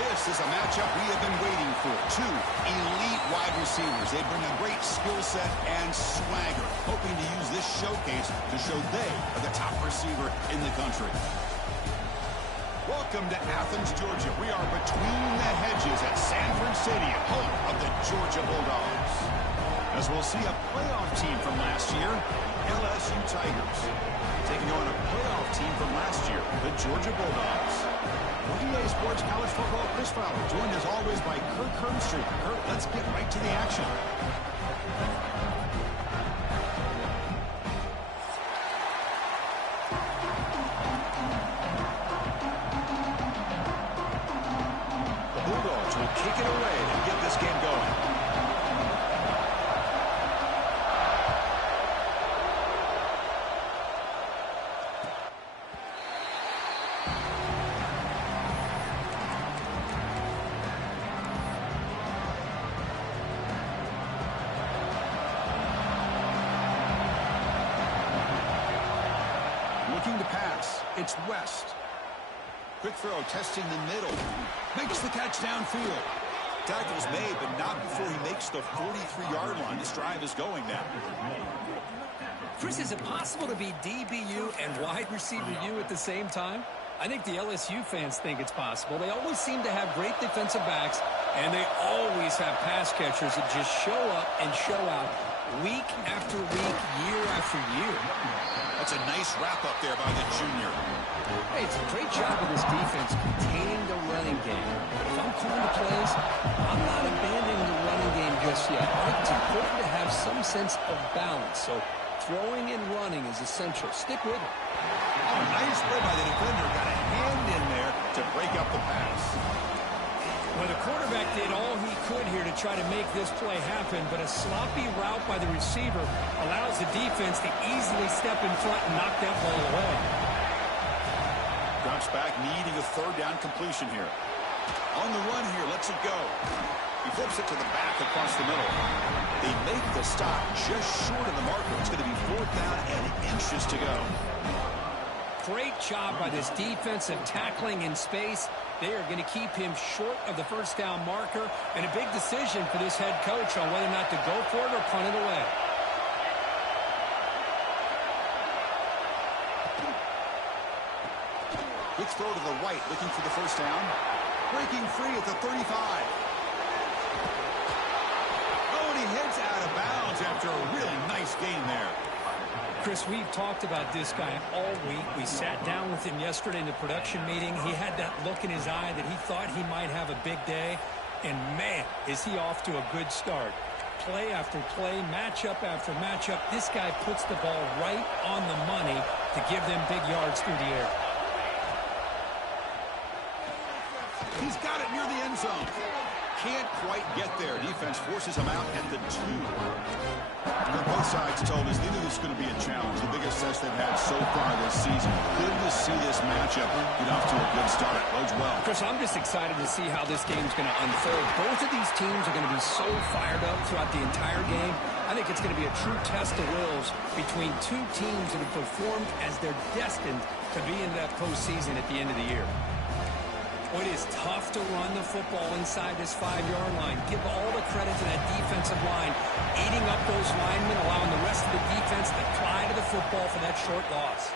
This is a matchup we have been waiting for. Two elite wide receivers. They bring a great skill set and swagger, hoping to use this showcase to show they are the top receiver in the country. Welcome to Athens, Georgia. We are between the hedges at Sanford Stadium, home of the Georgia Bulldogs. As we'll see a playoff team from last year, LSU Tigers, taking on a playoff team from last year, the Georgia Bulldogs. EA Sports College Football, Chris Fowler, joined as always by Kurt Kernstreet. Kurt, let's get right to the action. The Bulldogs will kick it away and get this game going. Looking to pass. It's West. Quick throw, testing the middle. Makes the catch downfield. Tackle's made, but not before he makes the 43-yard line. This drive is going now. Chris, is it possible to be DBU and wide receiver U at the same time? I think the LSU fans think it's possible. They always seem to have great defensive backs, and they always have pass catchers that just show up and show out week after week, year after year. That's a nice wrap-up there by the junior. Hey, it's a great job of this defense containing the running game. If I'm calling the plays, I'm not abandoning the running game just yet. I think it's important to have some sense of balance. So throwing and running is essential. Stick with it. Oh, nice play by the defender. Got a hand in there to break up the pass. Well, the quarterback did all he could here to try to make this play happen, but a sloppy route by the receiver allows the defense to easily step in front and knock that ball away. Drops back, needing a third down completion here. On the run here, lets it go. He flips it to the back across the middle. They make the stop just short of the marker. It's going to be fourth down and inches to go. Great job by this defensive tackling in space. They are going to keep him short of the first down marker, and a big decision for this head coach on whether or not to go for it or punt it away. Quick throw to the right, looking for the first down. Breaking free at the 35. Oh, and he heads out of bounds after a really nice gain there. Chris, we've talked about this guy all week. We sat down with him yesterday in the production meeting. He had that look in his eye that he thought he might have a big day. And, man, is he off to a good start. Play after play, matchup after matchup. This guy puts the ball right on the money to give them big yards through the air. He's got it near the end zone. Can't quite get there. Defense forces him out at the 2. Both sides told us they knew this was going to be a challenge, the biggest test they've had so far this season. Good to see this matchup get off to a good start. Bodes well. Chris, I'm just excited to see how this game's going to unfold. Both of these teams are going to be so fired up throughout the entire game. I think it's going to be a true test of wills between two teams that have performed as they're destined to be in that postseason at the end of the year. Well, it is tough to run the football inside this 5-yard line. Give all the credit to that defensive line, eating up those linemen, allowing the rest of the defense to fly to the football for that short loss.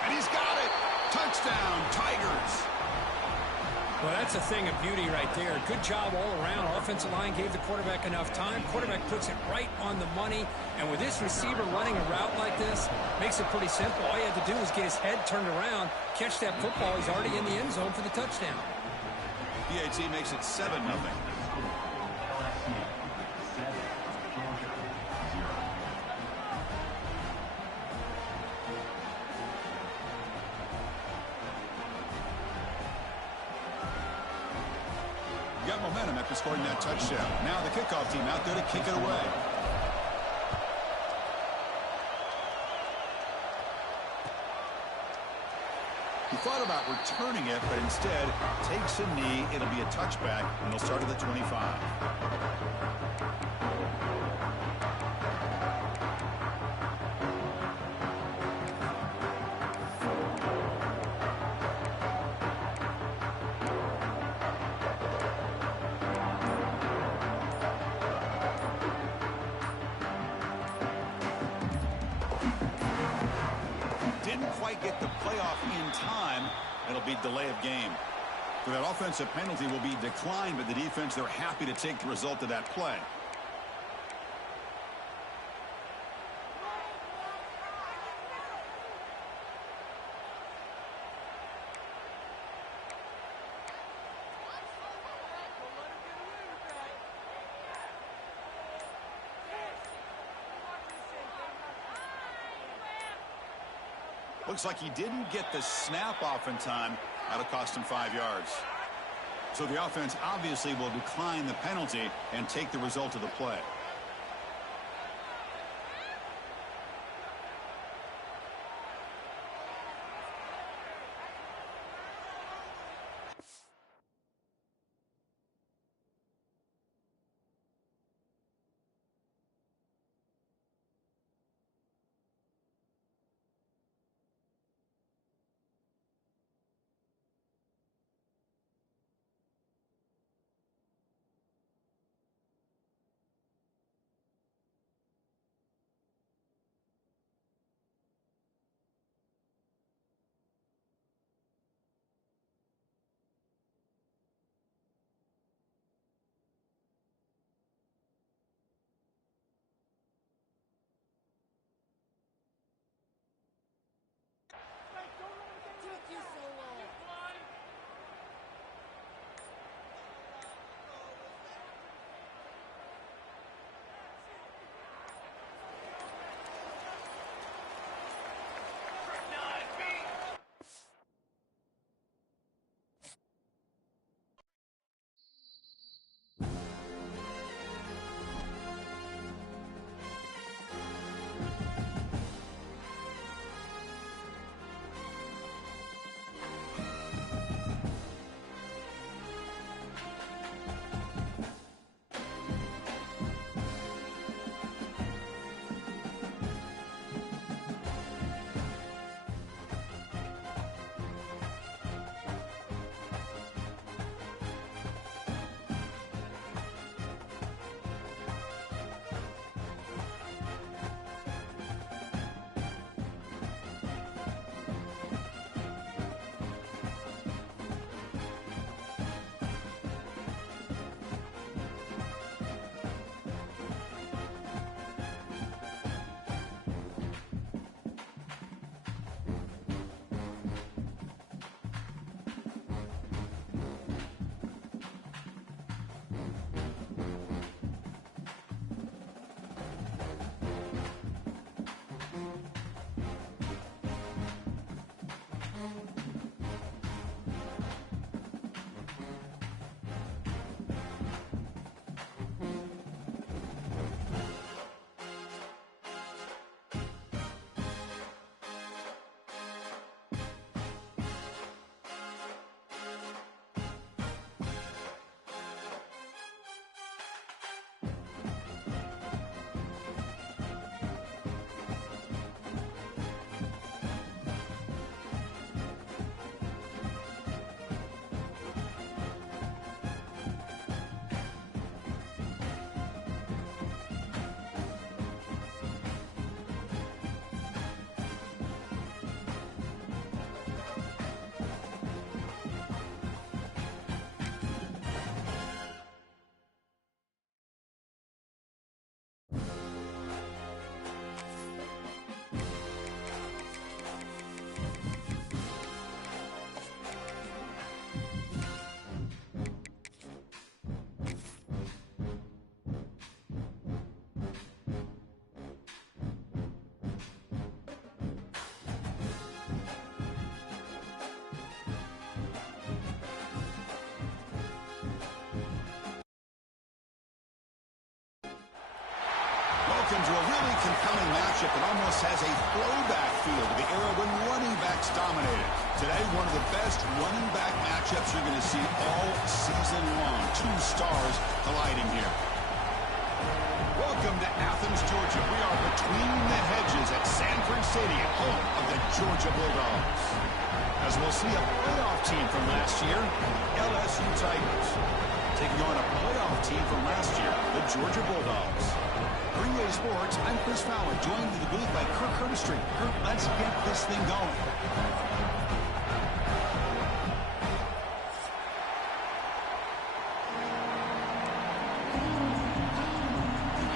And he's got it. Touchdown, Tigers. Well, that's a thing of beauty right there. Good job all around. Offensive line gave the quarterback enough time. Quarterback puts it right on the money. And with this receiver running a route like this, makes it pretty simple. All you had to do was get his head turned around, catch that football. He's already in the end zone for the touchdown. PAT makes it 7-0. Got momentum after scoring that touchdown. Now the kickoff team out there to kick it away. He thought about returning it, but instead takes a knee. It'll be a touchback, and they'll start at the 25. quite get the play off in time. It'll be delay of game. So that offensive penalty will be declined, but the defense, they're happy to take the result of that play. Looks like he didn't get the snap off in time. That'll cost him 5 yards. So the offense obviously will decline the penalty and take the result of the play. Into a really compelling matchup that almost has a throwback feel to the era when running backs dominated. Today, one of the best running back matchups you're going to see all season long. Two stars colliding here. Welcome to Athens, Georgia. We are between the hedges at Sanford Stadium, home of the Georgia Bulldogs. As we'll see a playoff team from last year, LSU Tigers. taking on a playoff team from last year, the Georgia Bulldogs. Greenway Sports, I'm Chris Fowler, joined in the booth by Kirk Herbstreit. Kirk, let's get this thing going.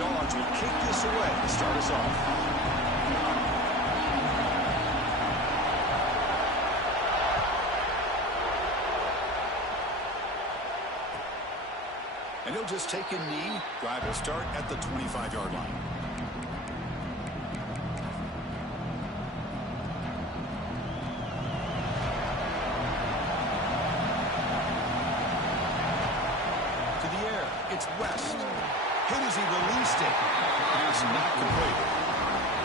Dogs will kick this away to start us off. And he'll just take a knee. Drive will start at the 25-yard line. To the air. It's West. Hit as he released it. Pass not complete.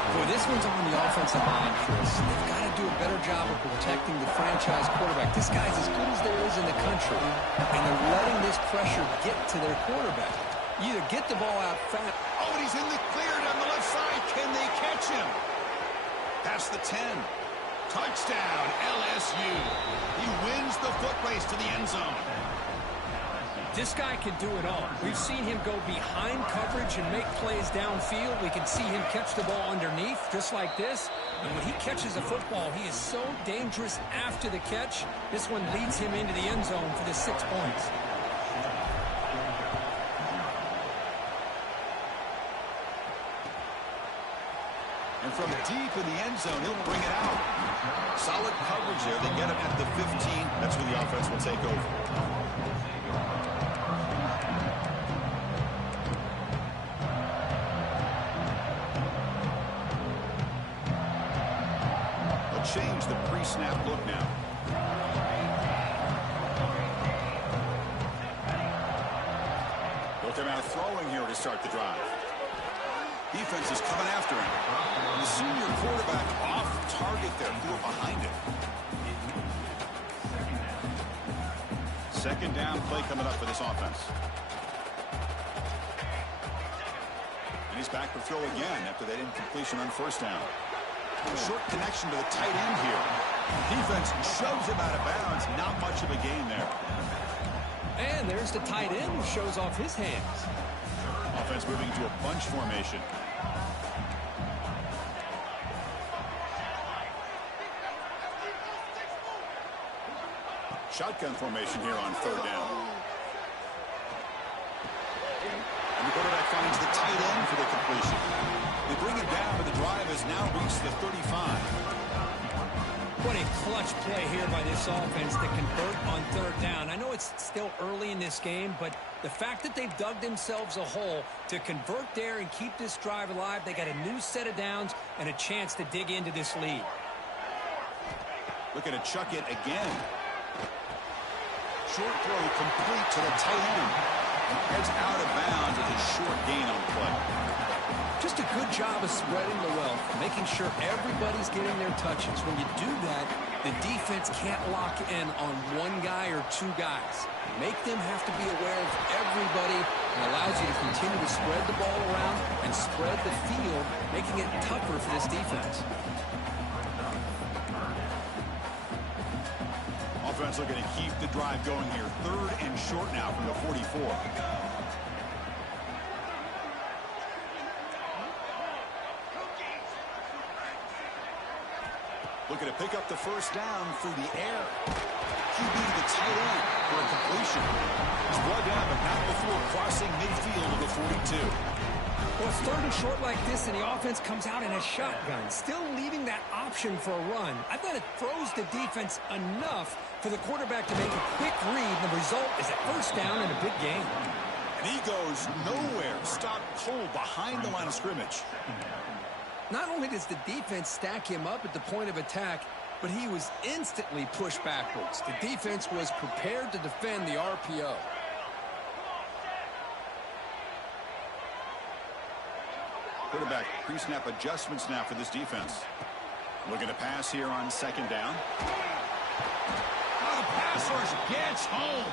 Boy, this one's on the offensive line, Chris. They've got to do a better job of protecting the franchise quarterback. This guy's as good as there is in the country, and they're letting this pressure get to their quarterback. You either get the ball out fast. Oh, and he's in the clear down the left side. Can they catch him? Past the 10. Touchdown, LSU. He wins the foot race to the end zone. This guy can do it all. We've seen him go behind coverage and make plays downfield. We can see him catch the ball underneath, just like this. And when he catches a football, he is so dangerous after the catch. This one leads him into the end zone for the 6 points. And from deep in the end zone, he'll bring it out. Solid coverage there. They get him at the 15. That's where the offense will take over. Change the pre-snap look now. Look him out throwing here to start the drive. Defense is coming after him. The senior quarterback off target there, threw it behind him. Second down play coming up for this offense. And he's back to throw again after that incompletion on first down. Short connection to the tight end here. Defense shoves him out of bounds. Not much of a gain there. And there's the tight end who shows off his hands. Offense moving to a bunch formation. Shotgun formation here on third down. And the quarterback finds the tight end for the completion. They bring it down, but the drive has now reached the 35. What a clutch play here by this offense to convert on third down. I know it's still early in this game, but the fact that they've dug themselves a hole to convert there and keep this drive alive, they got a new set of downs and a chance to dig into this lead. Looking to chuck it again. Short throw complete to the tight end. Heads out of bounds with a short gain on the play. Just a good job of spreading the wealth, making sure everybody's getting their touches. When you do that, the defense can't lock in on one guy or two guys. Make them have to be aware of everybody, and allows you to continue to spread the ball around and spread the field, making it tougher for this defense. Offense looking to keep the drive going here. Third and short now from the 44. Looking to pick up the first down through the air. QB to the tight end for a completion. He's brought down the pass before crossing midfield of the 42. Well, it's third and short like this, and the offense comes out in a shotgun, still leaving that option for a run. I thought it throws the defense enough for the quarterback to make a quick read. The result is a first down and a big gain. And he goes nowhere. Stopped cold behind the line of scrimmage. Not only does the defense stack him up at the point of attack, but he was instantly pushed backwards. The defense was prepared to defend the RPO. Quarterback pre-snap adjustments now for this defense. Looking to pass here on second down. Oh, the pass rush gets home.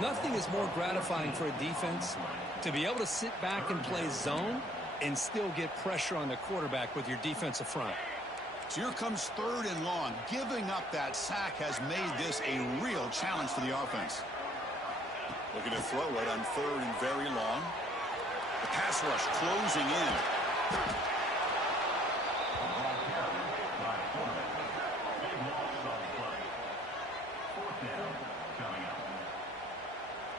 Nothing is more gratifying for a defense to be able to sit back and play zone and still get pressure on the quarterback with your defensive front. So here comes third and long. Giving up that sack has made this a real challenge for the offense. Looking to throw it on 3rd and very long. The pass rush closing in.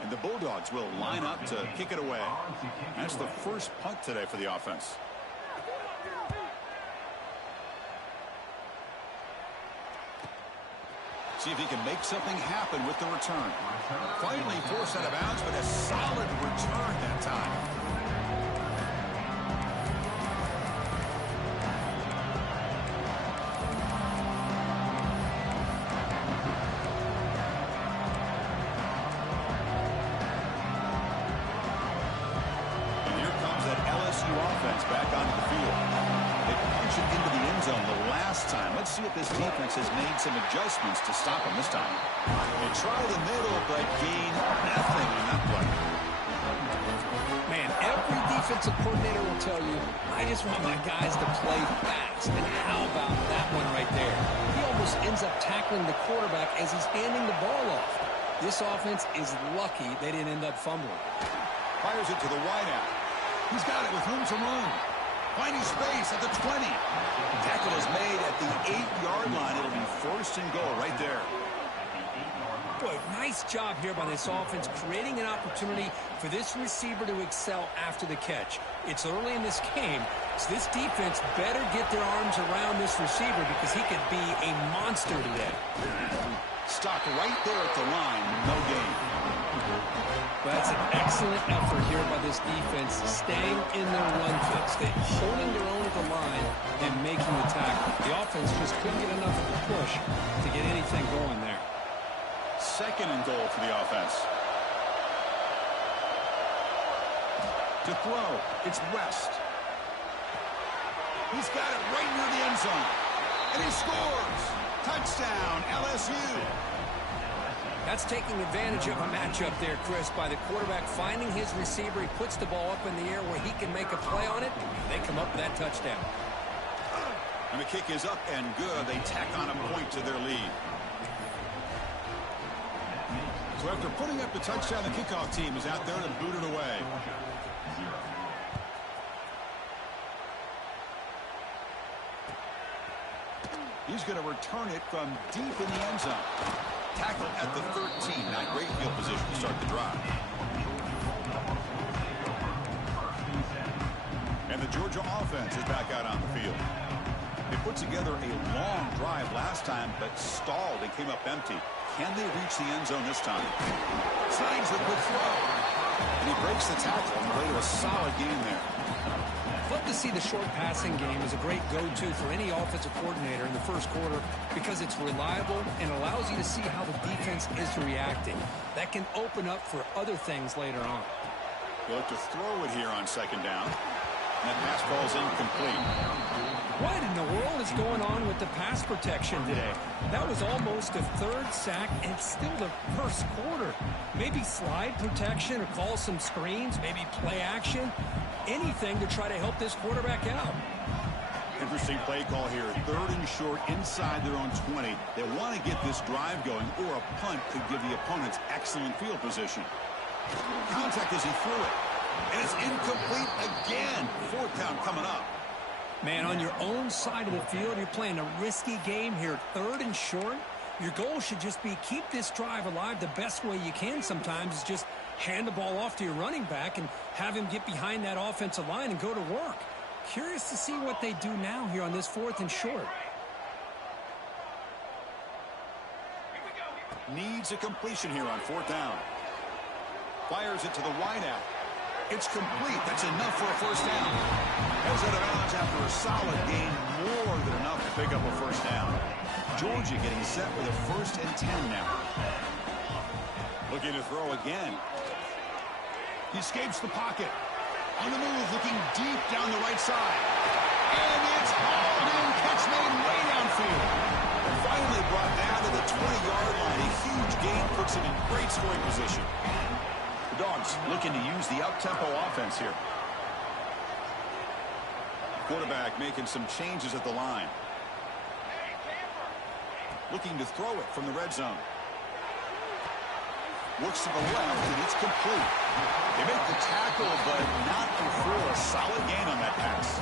And the Bulldogs will line up to kick it away. That's the first punt today for the offense. See if he can make something happen with the return. Finally forced out of bounds, but a solid return that time. Back onto the field. They punch it into the end zone the last time. Let's see if this defense has made some adjustments to stop them this time. They try the middle, but gain nothing on that play. Man, every defensive coordinator will tell you, I just want my guys to play fast. And how about that one right there? He almost ends up tackling the quarterback as he's handing the ball off. This offense is lucky they didn't end up fumbling. Fires it to the wideout. He's got it with room to run. Finding space at the 20. Tackle is made at the 8-yard line. It'll be 1st and goal right there. Boy, nice job here by this offense, creating an opportunity for this receiver to excel after the catch. It's early in this game, so this defense better get their arms around this receiver because he could be a monster today. Stopped right there at the line. No gain. Well, that's an excellent effort here by this defense, staying in their run fix, holding their own at the line and making the tackle. The offense just couldn't get enough of a push to get anything going there. 2nd and goal for the offense. To throw, it's West. He's got it right near the end zone. And he scores. Touchdown, LSU. That's taking advantage of a matchup there, Chris, by the quarterback finding his receiver. He puts the ball up in the air where he can make a play on it. They come up with that touchdown. And the kick is up and good. They tack on a point to their lead. So after putting up the touchdown, the kickoff team is out there to boot it away. He's going to return it from deep in the end zone. Tackle at the 13. Not great field position to start the drive. And the Georgia offense is back out on the field. They put together a long drive last time, but stalled and came up empty. Can they reach the end zone this time? Signs the good throw. And he breaks the tackle on the way to a solid gain there. Love to see the short passing game as a great go-to for any offensive coordinator in the first quarter because it's reliable and allows you to see how the defense is reacting. That can open up for other things later on. They'll look to throw it here on 2nd down. And that pass ball's incomplete. What in the world is going on with the pass protection today? That was almost a 3rd sack and still the first quarter. Maybe slide protection or call some screens, maybe play action. Anything to try to help this quarterback out. Interesting play call here. 3rd and short inside their own 20. They want to get this drive going, or a punt could give the opponents excellent field position. Contact as he threw it. And it's incomplete again. 4th down coming up. Man, on your own side of the field, you're playing a risky game here. 3rd and short. Your goal should just be keep this drive alive the best way you can sometimes is just hand the ball off to your running back and have him get behind that offensive line and go to work. Curious to see what they do now here on this 4th and short. Needs a completion here on 4th down. Fires it to the wideout. It's complete. That's enough for a 1st down. Heads out of bounds after a solid gain, more than enough to pick up a 1st down. Georgia getting set with a 1st and 10 now. Looking to throw again. He escapes the pocket. On the move, looking deep down the right side. And it's hauled in. Catch made way downfield. Finally brought down to the 20-yard line. A huge gain puts him in great scoring position. The Dogs looking to use the up-tempo offense here. Quarterback making some changes at the line. Looking to throw it from the red zone. Looks to the left, and it's complete. They make the tackle, but not before a solid gain on that pass.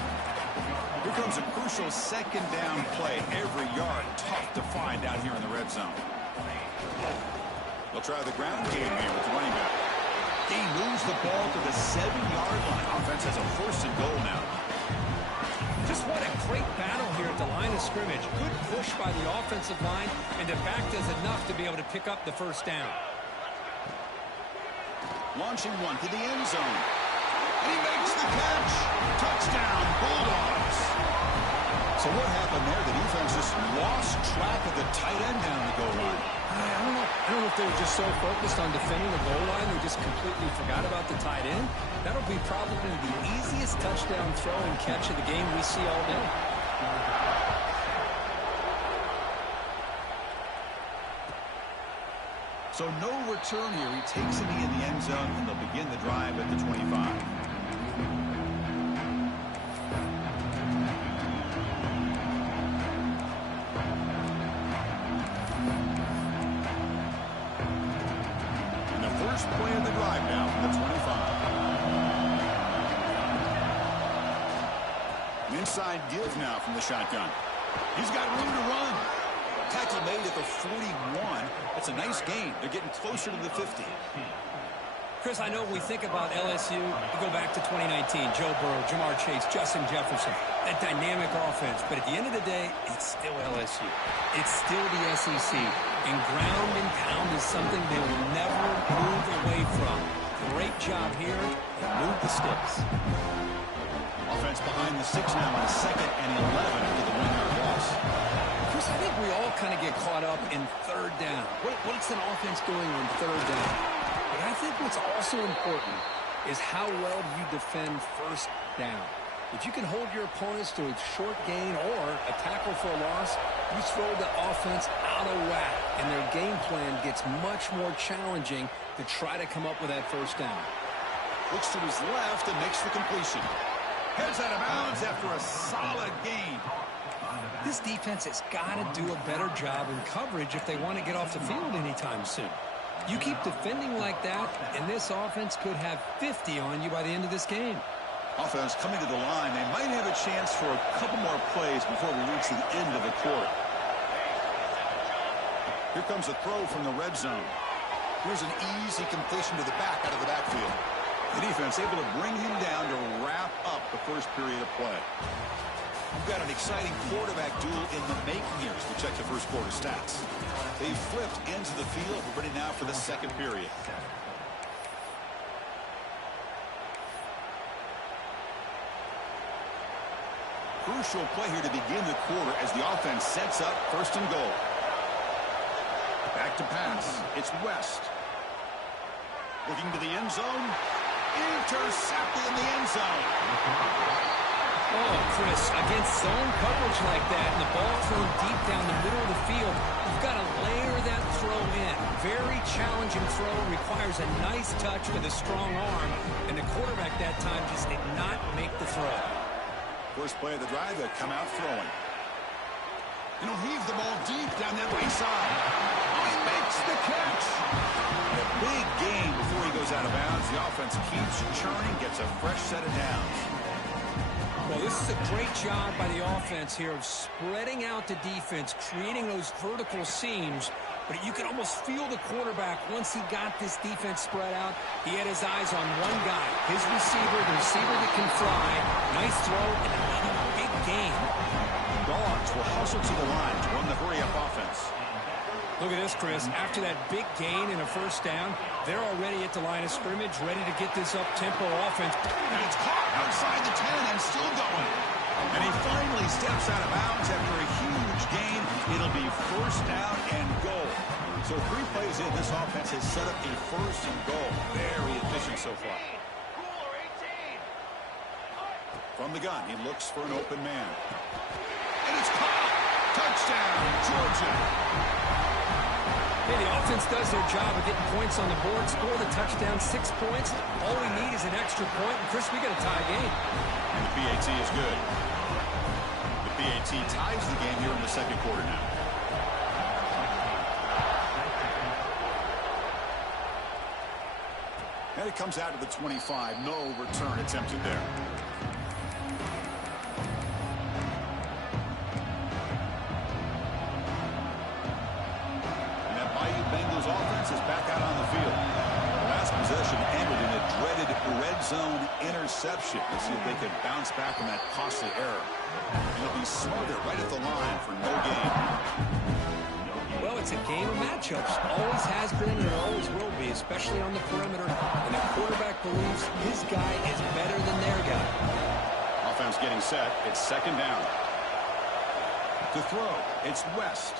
Here comes a crucial second down play. Every yard tough to find out here in the red zone. They'll try the ground game here with the running back. He moves the ball to the 7-yard line. Offense has a 1st and goal now. Just what a great battle here at the line of scrimmage. Good push by the offensive line, and the back does enough to be able to pick up the 1st down. Launching one to the end zone. And he makes the catch. Touchdown, Bulldogs. So what happened there? The defense just lost track of the tight end down the goal line. I don't know if they were just so focused on defending the goal line they just completely forgot about the tight end. That'll be probably the easiest touchdown throw and catch of the game we see all day. So no return here. He takes it in the end zone, and they'll begin the drive at the 25. First play of the drive now from the 25. Inside deals now from the shotgun. He's got room to run. Tackle made at the 41. That's a nice gain. They're getting closer to the 50. Chris, I know we think about LSU, we go back to 2019, Joe Burrow, Jamar Chase, Justin Jefferson, that dynamic offense. But at the end of the day, it's still LSU. It's still the SEC. And ground and pound is something they will never move away from. Great job here. Move the sticks. Offense behind the 6 now on 2nd and 11 after the 1-yard loss. Chris, I think we all kind of get caught up in 3rd down. What's an offense doing on 3rd down? But I think what's also important is how well do you defend 1st down. If you can hold your opponents to a short gain or a tackle for a loss, you throw the offense out of whack, and their game plan gets much more challenging to try to come up with that 1st down. Looks to his left and makes the completion. Heads out of bounds after a solid gain. This defense has got to do a better job in coverage if they want to get off the field anytime soon. You keep defending like that, and this offense could have 50 on you by the end of this game. Offense coming to the line. They might have a chance for a couple more plays before we reach the end of the quarter. Here comes a throw from the red zone. Here's an easy completion to the back out of the backfield. The defense able to bring him down to wrap up the 1st period of play. We've got an exciting quarterback duel in the making here as we check the 1st quarter stats. They've flipped into the field. We're ready now for the 2nd period. Crucial play here to begin the quarter as the offense sets up 1st and goal. Back to pass. It's West. Looking to the end zone. Intercepted in the end zone. Oh, Chris, against zone coverage like that and the ball thrown deep down the middle of the field, you've got to layer that throw in. Very challenging throw, requires a nice touch with a strong arm, and the quarterback that time just did not make the throw. First play of the drive, they come out throwing. And he'll heave the ball deep down that right side. Oh, he makes the catch. And a big gain before he goes out of bounds. The offense keeps churning, gets a fresh set of downs. Well, this is a great job by the offense here of spreading out the defense, creating those vertical seams. But you can almost feel the quarterback once he got this defense spread out. He had his eyes on one guy, his receiver, the receiver that can fly. Nice throw and another big gain. Dogs will hustle to the line to run the hurry-up offense. Look at this, Chris. After that big gain and a 1st down, they're already at the line of scrimmage, ready to get this up-tempo offense. And it's caught outside the 10 and still going. And he finally steps out of bounds after a huge gain. It'll be 1st down and goal. So 3 plays in, this offense has set up a 1st and goal. Very efficient so far. From the gun, he looks for an open man. And it's caught. Touchdown, Georgia. Hey, the offense does their job of getting points on the board, score the touchdown, 6 points. All we need is an extra point, and Chris, we got a tie game. And the PAT is good. The PAT ties the game here in the 2nd quarter now. And it comes out to the 25. No return attempted there. And that Bayou Bengals offense is back out on the field. The last possession ended in a dreaded red zone interception. Let's see if they can bounce back from that costly error. And it'll be smothered right at the line for no gain. Well, it's a game of matchups. Always has been and always will be, especially on the perimeter. And the quarterback believes his guy is better than their guy. Offense getting set. It's second down. To throw, it's West.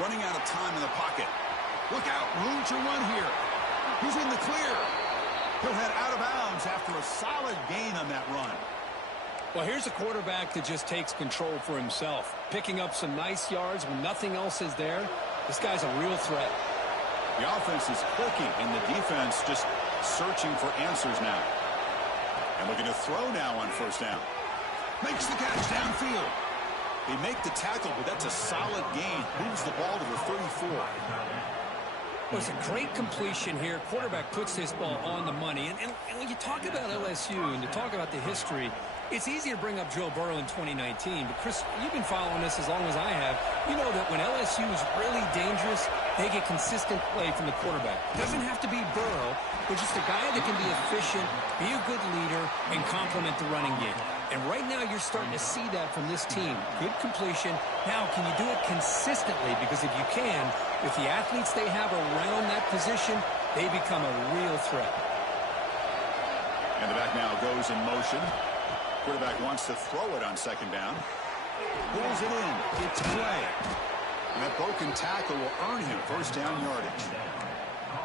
Running out of time in the pocket. Look out, room to run here. He's in the clear. He'll head out of bounds after a solid gain on that run. Well, here's a quarterback that just takes control for himself, picking up some nice yards when nothing else is there. This guy's a real threat. The offense is clicking, and the defense just searching for answers now. And looking to throw now on first down. Makes the catch downfield. They make the tackle, but that's a solid gain. Moves the ball to the 34. Well, it's a great completion here. Quarterback puts this ball on the money. And when you talk about LSU and to talk about the history, it's easy to bring up Joe Burrow in 2019. But, Chris, you've been following this as long as I have. You know that when LSU is really dangerous, they get consistent play from the quarterback. It doesn't have to be Burrow, but just a guy that can be efficient, be a good leader, and complement the running game. And right now you're starting to see that from this team. Good completion. Now, can you do it consistently? Because if you can, with the athletes they have around that position, they become a real threat. And the back now goes in motion. Quarterback wants to throw it on second down. Pulls it in. It's play. And that broken tackle will earn him first down yardage.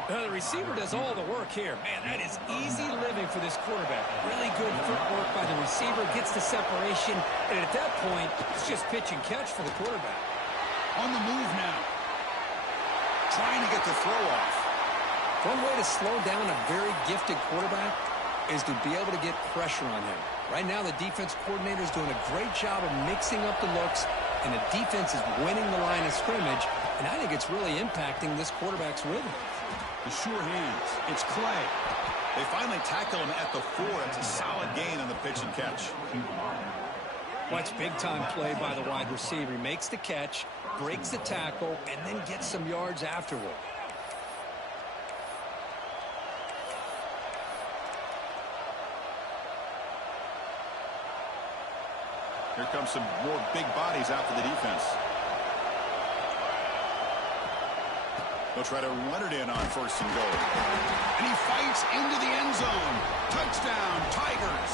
The receiver does all the work here. Man, that is easy living for this quarterback. Really good footwork by the receiver. Gets the separation. And at that point, it's just pitch and catch for the quarterback. On the move now. Trying to get the throw off. One way to slow down a very gifted quarterback is to be able to get pressure on him. Right now, the defense coordinator is doing a great job of mixing up the looks, and the defense is winning the line of scrimmage, and I think it's really impacting this quarterback's rhythm. The sure hands. It's Clay. They finally tackle him at the 4. It's a solid gain on the pitch and catch. Watch big-time play by the wide receiver. He makes the catch, breaks the tackle, and then gets some yards afterward. Here comes some more big bodies out for the defense. They'll try to run it in on first and goal. And he fights into the end zone. Touchdown, Tigers.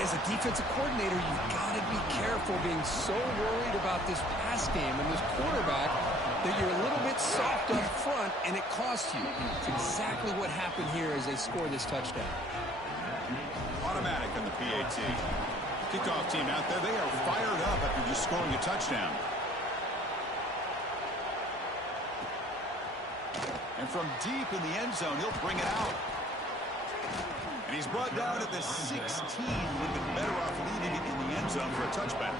As a defensive coordinator, you've got to be careful being so worried about this pass game and this quarterback that you're a little bit soft up front, and it costs you. It's exactly what happened here as they score this touchdown. Automatic on the PAT. Kickoff team out there, they are fired up after just scoring a touchdown. And from deep in the end zone, he'll bring it out. And he's brought down at the 16. Would have been better off leading it in the end zone for a touchback.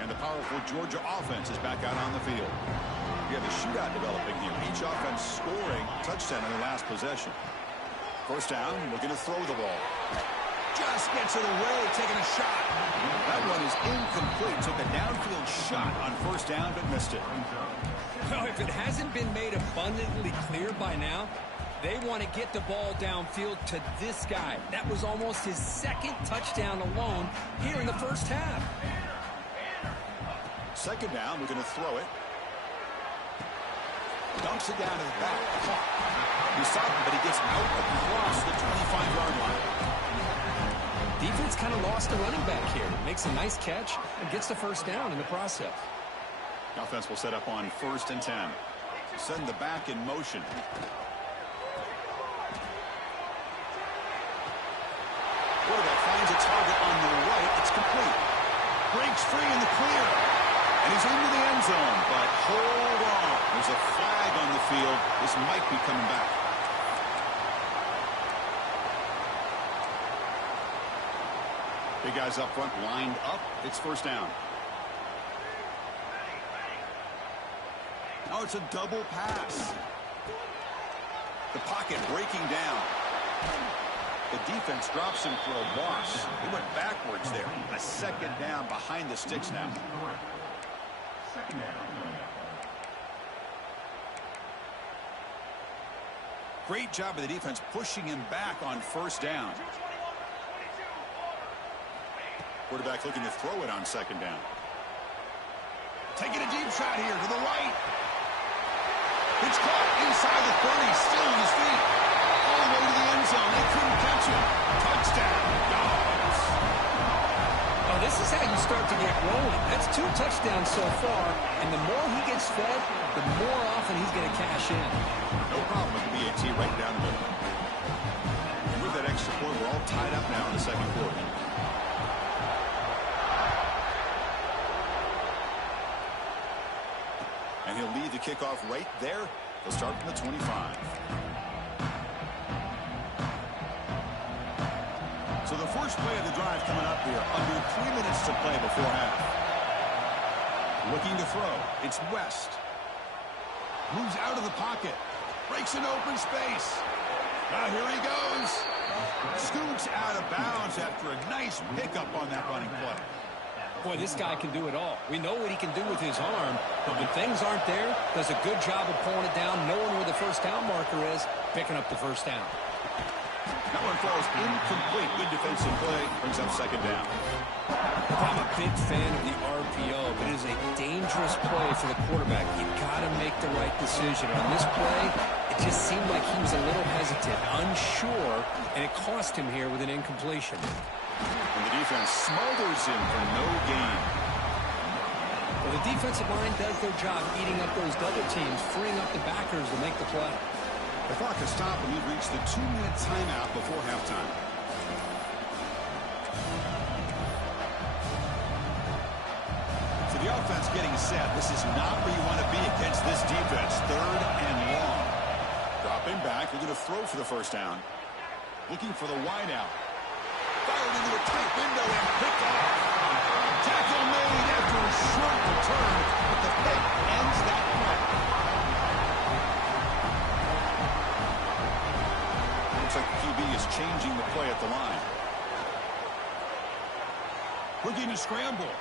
And the powerful Georgia offense is back out on the field. We have a shootout developing here. Each offense scoring a touchdown in their last possession. First down, looking to throw the ball. Just gets it away, taking a shot. That one is incomplete. Took a downfield shot on first down, but missed it. Well, if it hasn't been made abundantly clear by now, they want to get the ball downfield to this guy. That was almost his second touchdown alone here in the first half. Second down, we're going to throw it. Dumps it down to the back. He stopped him, but he gets out across the 25-yard line. Defense kind of lost a running back here. Makes a nice catch and gets the first down in the process. The offense will set up on 1st and 10. Send the back in motion. Quarterback finds a target on the right. It's complete. Breaks free in the clear. And he's into the end zone, but hold on. There's a flag on the field. This might be coming back. Big guys up front lined up. It's first down. Oh, it's a double pass. The pocket breaking down. The defense drops him for a loss. He went backwards there. A second down behind the sticks now. Great job of the defense pushing him back on first down. Quarterback looking to throw it on second down. Taking a deep shot here to the right. It's caught inside the 30, still on his feet. All the way to the end zone. They couldn't catch him. Touchdown, Dogs. Oh, this is how you start to get rolling. That's 2 touchdowns so far, and the more he gets fed, the more often he's going to cash in. No problem with the BAT right down the middle. And with that extra point, we're all tied up now in the second quarter. And he'll lead the kickoff right there. He'll start from the 25. So the first play of the drive coming up here. Under 3 minutes to play before half. Looking to throw. It's West. Moves out of the pocket. Breaks an open space. Now here he goes. Scoots out of bounds after a nice pickup on that running play. Boy, this guy can do it all. We know what he can do with his arm, but when things aren't there, does a good job of pulling it down, knowing where the first down marker is, picking up the first down. That one falls incomplete. Good defensive play. Brings up second down. I'm a big fan of the RPO, but it is a dangerous play for the quarterback. You've got to make the right decision. On this play, it just seemed like he was a little hesitant, unsure, and it cost him here with an incompletion. And the defense smothers him for no gain. Well, the defensive line does their job eating up those double teams, freeing up the backers to make the play. The clock has stopped and we've reached the 2-minute timeout before halftime. So the offense getting set. This is not where you want to be against this defense. 3rd and long. Dropping back. We're going to throw for the first down. Looking for the wideout. Fired into a tight window and picked off. Tackle made after a short return, but the pick ends that play. Looks like the QB is changing the play at the line. Looking to scramble.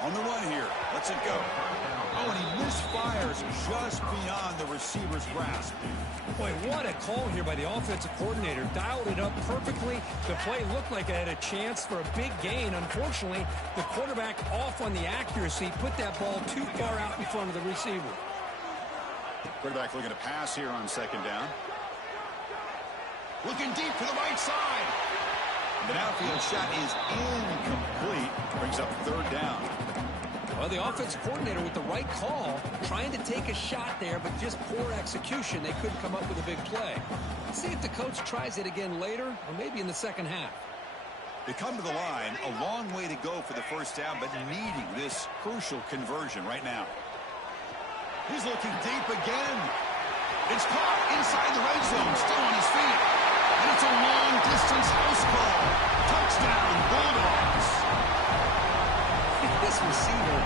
On the run here. Let's it go. Oh, and he misfires just beyond the receiver's grasp. Boy, what a call here by the offensive coordinator. Dialed it up perfectly. The play looked like it had a chance for a big gain. Unfortunately, the quarterback off on the accuracy, put that ball too far out in front of the receiver. Quarterback looking to pass here on second down. Looking deep to the right side. The outfield shot is incomplete. Brings up 3rd down. Well, the offensive coordinator with the right call, trying to take a shot there, but just poor execution. They couldn't come up with a big play. Let's see if the coach tries it again later, or maybe in the second half. They come to the line, a long way to go for the first down, but needing this crucial conversion right now. He's looking deep again. It's caught inside the red zone, still on his feet. And it's a long-distance house call. Touchdown, Bulldogs. This receiver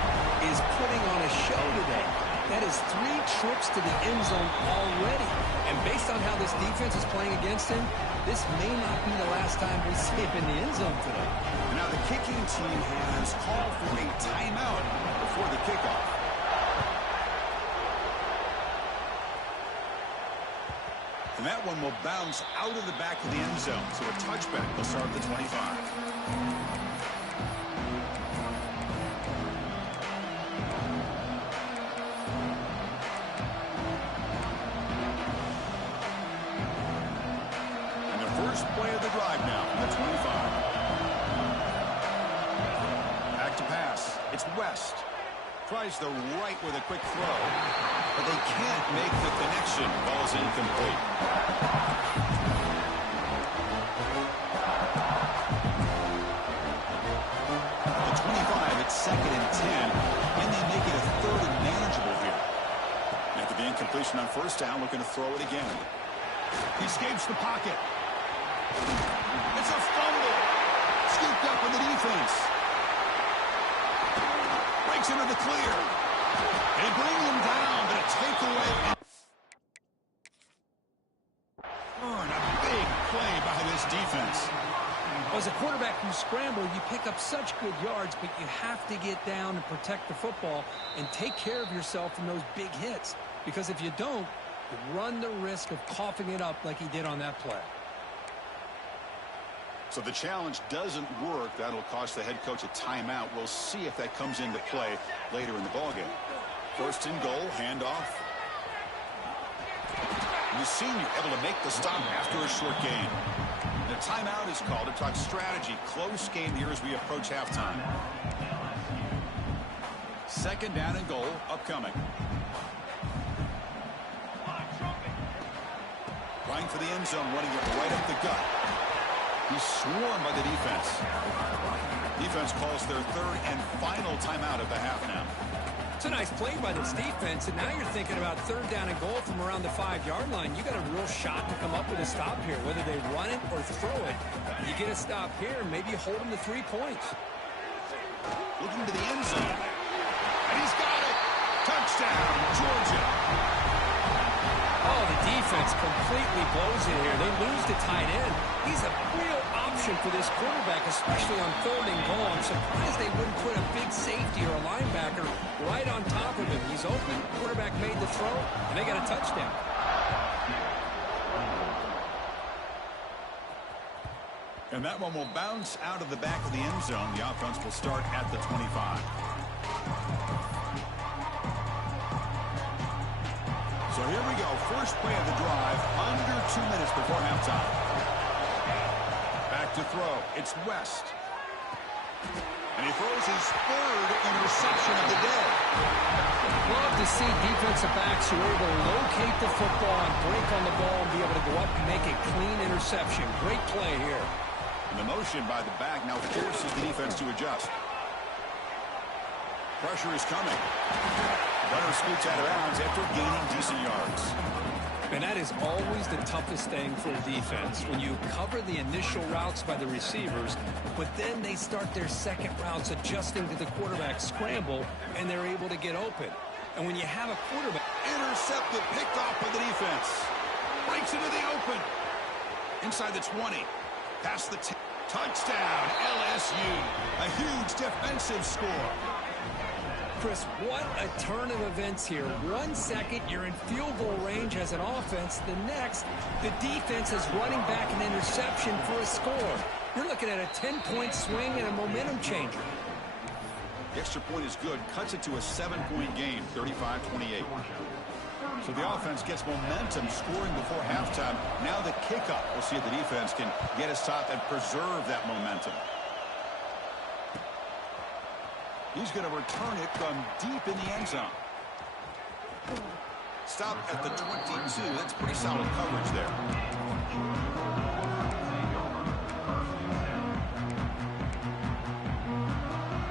is putting on a show today. That is 3 trips to the end zone already. And based on how this defense is playing against him, this may not be the last time we see him in the end zone today. And now the kicking team has called for a timeout before the kickoff. And that one will bounce out of the back of the end zone. So a touchback will start at the 25. First play of the drive now from the 25. Back to pass. It's West. Tries the right with a quick throw. But they can't make the connection. Ball's incomplete. At the 25, it's 2nd and 10. And they make it a 3rd and manageable here. After the incompletion on first down, looking to throw it again. He escapes the pocket. It's a fumble. Scooped up with the defense. Breaks into the clear. They bring him down, but a takeaway. A big play by this defense. As a quarterback who scramble, you pick up such good yards, but you have to get down and protect the football and take care of yourself from those big hits. Because if you don't, you run the risk of coughing it up like he did on that play. So the challenge doesn't work. That'll cost the head coach a timeout. We'll see if that comes into play later in the ballgame. First and goal, handoff. The senior able to make the stop after a short gain. The timeout is called to talk strategy. Close game here as we approach halftime. Second down and goal upcoming. Going for the end zone, running it right up the gut. He's swarmed by the defense. Defense calls their third and final timeout of the half now. It's a nice play by this defense, and now you're thinking about third down and goal from around the 5-yard line. You got a real shot to come up with a stop here, whether they run it or throw it. You get a stop here, maybe you hold them to 3 points. Looking to the end zone. And he's got it. Touchdown, Georgia. Oh, the defense completely blows it here. They lose the tight end. He's a real option for this quarterback, especially on third and goal. I'm surprised they wouldn't put a big safety or a linebacker right on top of him. He's open. Quarterback made the throw, and they got a touchdown. And that one will bounce out of the back of the end zone. The offense will start at the 25. So here we go. First play of the drive, under 2 minutes before halftime. Back to throw. It's West. And he throws his third interception of the day. Love to see defensive backs who are able to locate the football and break on the ball and be able to go up and make a clean interception. Great play here. And the motion by the back now forces the defense to adjust. Pressure is coming. Runner scoots out of bounds after gaining decent yards. And that is always the toughest thing for a defense, when you cover the initial routes by the receivers, but then they start their second routes adjusting to the quarterback's scramble, and they're able to get open. And when you have a quarterback... Intercepted, picked off by the defense. Breaks into the open. Inside the 20. Past the 10. Touchdown, LSU. A huge defensive score. Chris, what a turn of events here. 1 second, you're in field goal range as an offense. The next, the defense is running back an interception for a score. You're looking at a 10-point swing and a momentum changer. The extra point is good. Cuts it to a 7-point game, 35-28. So the offense gets momentum, scoring before halftime. Now the kickoff. We'll see if the defense can get a stop and preserve that momentum. He's going to return it from deep in the end zone. Stop at the 22. That's pretty solid coverage there.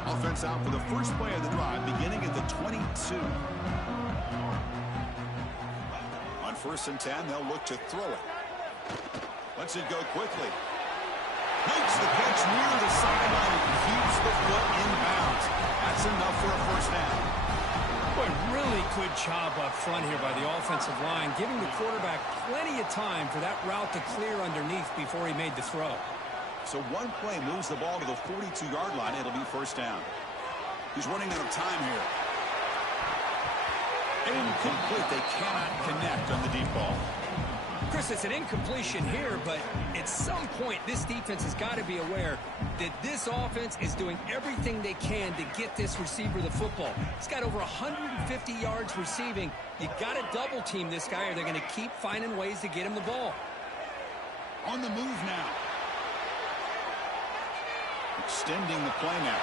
Offense out for the first play of the drive, beginning at the 22. On 1st and 10, they'll look to throw it. Lets it go quickly. Makes the catch near the sideline and keeps the foot in bounds. That's enough for a first down. Boy, really good job up front here by the offensive line, giving the quarterback plenty of time for that route to clear underneath before he made the throw. So one play moves the ball to the 42-yard line. It'll be first down. He's running out of time here. Incomplete. They cannot connect on the deep ball. Chris, it's an incompletion here, but at some point, this defense has got to be aware that this offense is doing everything they can to get this receiver the football. He's got over 150 yards receiving. You got to double team this guy, or they're going to keep finding ways to get him the ball. On the move now. Extending the play now.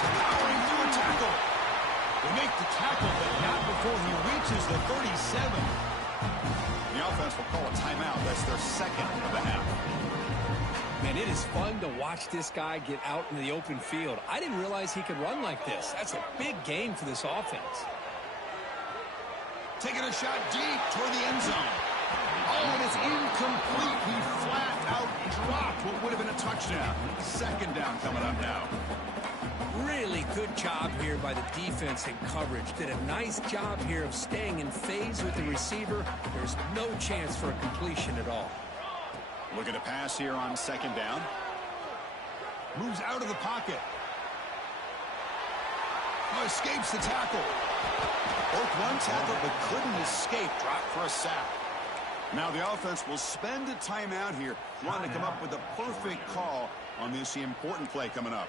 Powering through a tackle. They make the tackle, but not before he reaches the 37. The offense will call a timeout. That's their second of the half. Man, it is fun to watch this guy get out into the open field. I didn't realize he could run like this. That's a big game for this offense. Taking a shot deep toward the end zone. Oh, and it's incomplete. He flat out dropped what would have been a touchdown. Second down coming up now. Really good job here by the defense in coverage. Did a nice job here of staying in phase with the receiver. There's no chance for a completion at all. Look at a pass here on second down. Moves out of the pocket. Oh, escapes the tackle. Broke one tackle but couldn't escape. Dropped for a sack. Now the offense will spend a timeout here, wanting to come up with a perfect call on this important play coming up.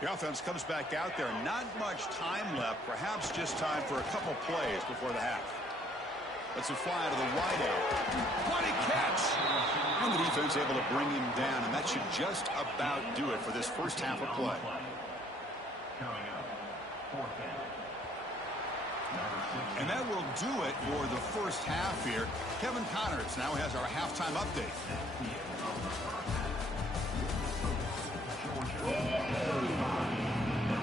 The offense comes back out there. Not much time left. Perhaps just time for a couple plays before the half. Let's fly to the wideout. What a catch! And the defense able to bring him down, and that should just about do it for this first half of play. And that will do it for the first half here. Kevin Connors now has our halftime update.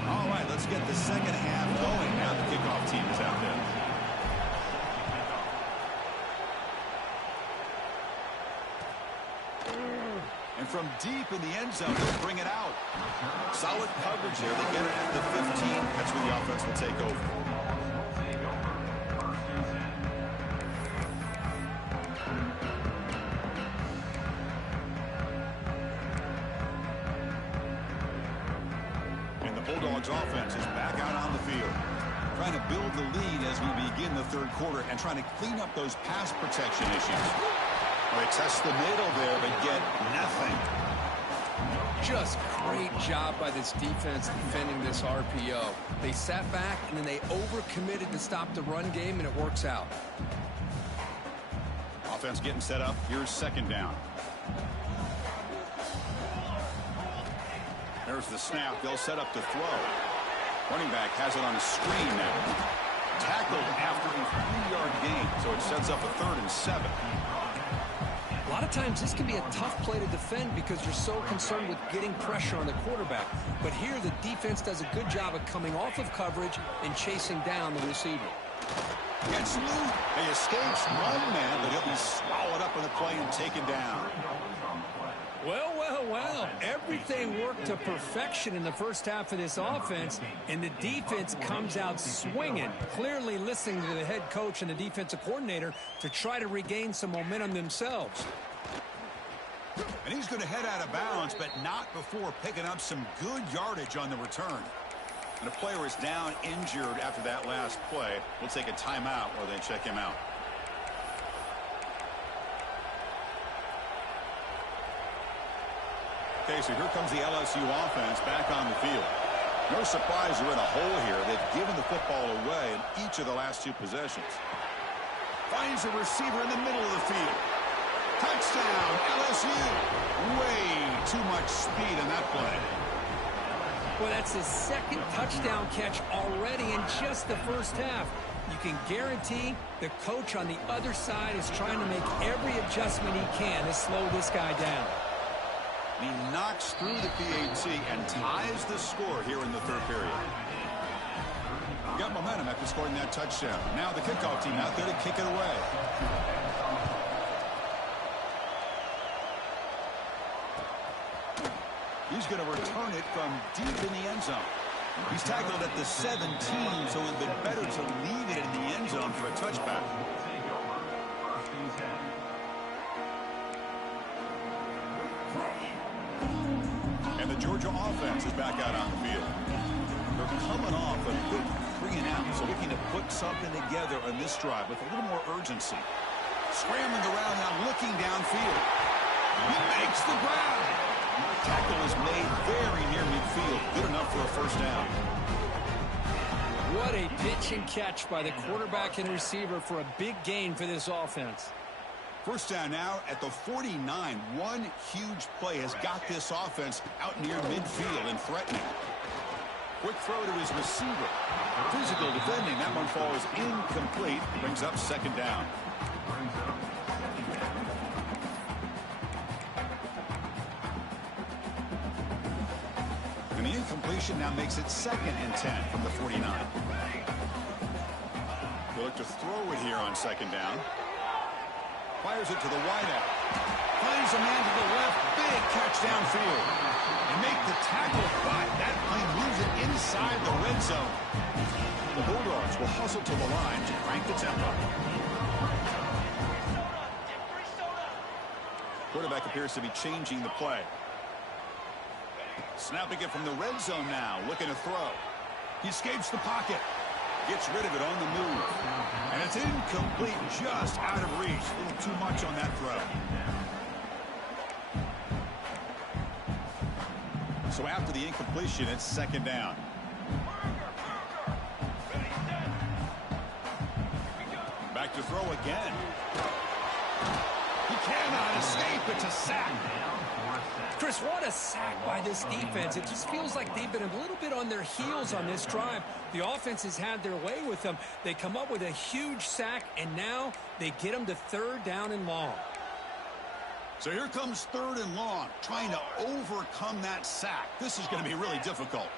All right, let's get the second half going. Now the kickoff team is out there. And from deep in the end zone, they'll bring it out. Solid coverage there. They get it at the 15. That's where the offense will take over. And the Bulldogs offense is back out on the field. Trying to build the lead as we begin the third quarter and trying to clean up those pass protection issues. They test the middle there, but get nothing. Just great job by this defense defending this RPO. They sat back, and then they overcommitted to stop the run game, and it works out. Offense getting set up. Here's second down. There's the snap. They'll set up to throw. Running back has it on a screen now. Tackled after a 3-yard gain, so it sets up a 3rd and 7. A lot of times this can be a tough play to defend because you're so concerned with getting pressure on the quarterback. But here the defense does a good job of coming off of coverage and chasing down the receiver. Gets loose. He escapes one man, but he'll be swallowed up in the play and taken down. Well, well, well. Everything worked to perfection in the first half of this offense, and the defense comes out swinging, clearly listening to the head coach and the defensive coordinator to try to regain some momentum themselves. And he's going to head out of bounds, but not before picking up some good yardage on the return. And a player is down injured after that last play. We'll take a timeout while they check him out. Okay, so here comes the LSU offense back on the field. No surprise they're in a hole here. They've given the football away in each of the last 2 possessions. Finds a receiver in the middle of the field. Touchdown, LSU. Way too much speed in that play. Well, that's his 2nd touchdown catch already in just the first half. You can guarantee the coach on the other side is trying to make every adjustment he can to slow this guy down. He knocks through the PAT and ties the score here in the third period. Got momentum after scoring that touchdown. Now the kickoff team out there to kick it away. He's going to return it from deep in the end zone. He's tackled at the 17, so it would have been better to leave it in the end zone for a touchback. And the Georgia offense is back out on the field. They're coming off a quick 3-and-out, so looking to put something together on this drive with a little more urgency. Scrambling around now, looking downfield. He makes the grab. Tackle is made very near midfield. Good enough for a first down. What a pitch and catch by the quarterback and receiver for a big gain for this offense. First down now at the 49. One huge play has got this offense out near midfield and threatening. Quick throw to his receiver. Physical defending. That one falls incomplete. Brings up second down. And the incompletion now makes it 2nd and 10 from the 49. They look to throw it here on second down. Fires it to the wideout. Finds a man to the left. Big catch downfield. and make the tackle, but that plane moves it inside the red zone. The Bulldogs will hustle to the line to crank the tempo. Quarterback appears to be changing the play. Snapping it from the red zone now, looking to throw. He escapes the pocket. Gets rid of it on the move. And it's incomplete, just out of reach. A little too much on that throw. So after the incompletion, it's second down. Back to throw again. He cannot escape. It's a sack. Chris, what a sack by this defense. It just feels like they've been a little bit on their heels on this drive. The offense has had their way with them. They come up with a huge sack, and now they get them to third down and long. So here comes third and long, trying to overcome that sack. This is going to be really difficult.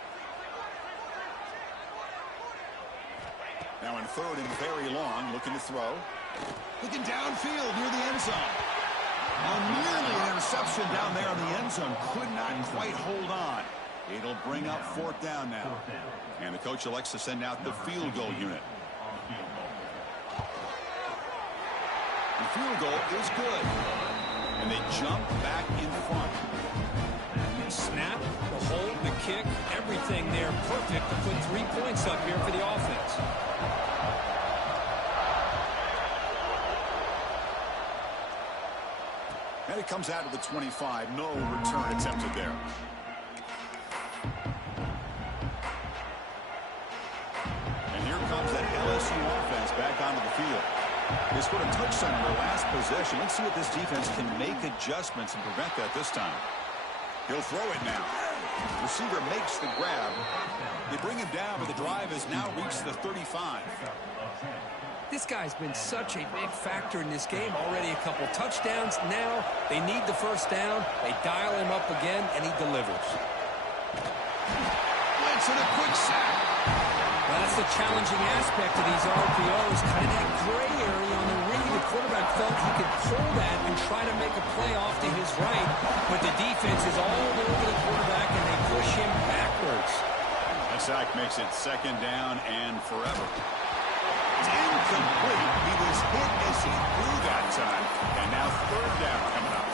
Now in third and very long, looking to throw. Looking downfield near the end zone. Nearly an interception down there in the end zone. Could not quite hold on. It'll bring up fourth down now. And the coach elects to send out the field goal unit. The field goal is good. And they jump back in front. Snap, the hold, the kick, everything there perfect to put 3 points up here for the offense. And it comes out of the 25. No return attempted there. And here comes that LSU offense back onto the field. They scored a touchdown in their last possession. Let's see if this defense can make adjustments and prevent that this time. He'll throw it now. Receiver makes the grab. They bring him down, but the drive has now reached the 35. This guy's been such a big factor in this game. Already a couple touchdowns. Now they need the first down. They dial him up again, and he delivers. Blitz and a quick sack. Well, that's the challenging aspect of these RPOs. Kind of that gray area on the read. The quarterback felt he could pull that and try to make a play off to his right. But the defense is all over the quarterback, and they push him backwards. That sack makes it second down and forever. It's incomplete. He was hit as he threw that time. And now third down coming up.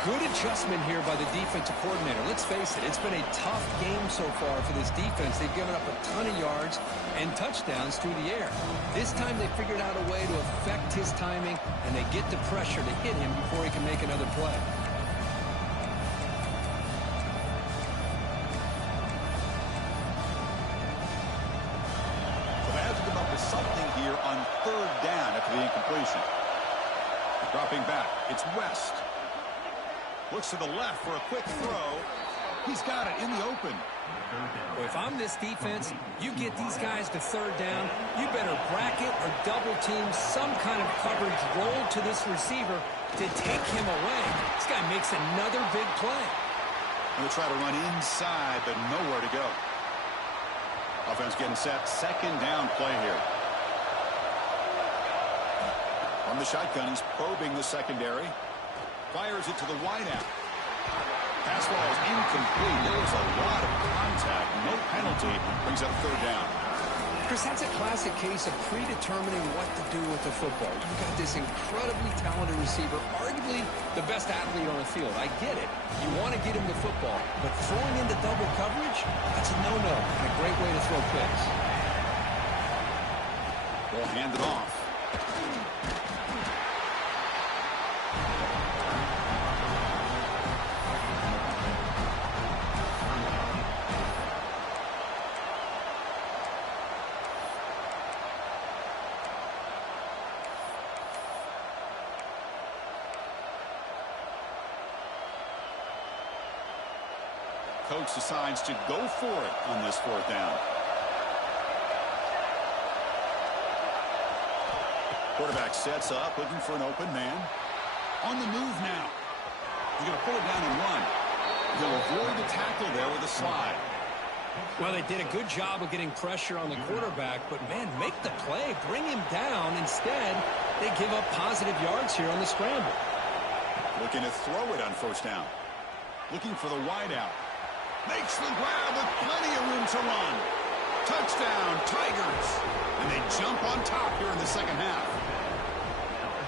Good adjustment here by the defensive coordinator. Let's face it, it's been a tough game so far for this defense. They've given up a ton of yards and touchdowns through the air. This time they figured out a way to affect his timing, and they get the pressure to hit him before he can make another play. So they have to come up with something here on third down after the incompletion. Dropping back, it's West. Looks to the left for a quick throw. He's got it in the open. Well, if I'm this defense, you get these guys to third down, you better bracket or double team some kind of coverage roll to this receiver to take him away. This guy makes another big play. They'll try to run inside, but nowhere to go. Offense getting set. Second down play here. From the shotgun, he's probing the secondary. Fires it to the wideout. Pass ball is incomplete. There was a lot of contact. No penalty. Brings up third down. Chris, that's a classic case of predetermining what to do with the football. You've got this incredibly talented receiver, arguably the best athlete on the field. I get it. You want to get him the football, but throwing into double coverage, that's a no-no and a great way to throw picks. Ball handed off. Coach decides to go for it on this fourth down. Quarterback sets up, looking for an open man. On the move now. He's going to pull it down and run. He'll avoid the tackle there with a slide. Well, they did a good job of getting pressure on the quarterback, but, man, make the play. Bring him down. Instead, they give up positive yards here on the scramble. Looking to throw it on first down. Looking for the wideout. Makes the grab with plenty of room to run. Touchdown, Tigers. And they jump on top here in the second half.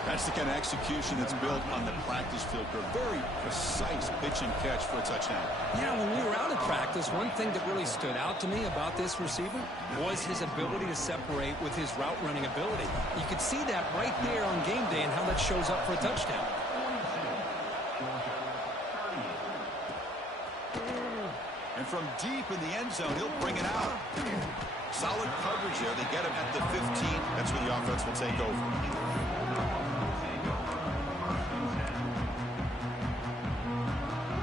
That's the kind of execution that's built on the practice field. A very precise pitch and catch for a touchdown. Yeah, when we were out of practice, one thing that really stood out to me about this receiver was his ability to separate with his route running ability. You could see that right there on game day and how that shows up for a touchdown. And from deep in the end zone, he'll bring it out. Solid coverage there. They get him at the 15. That's where the offense will take over.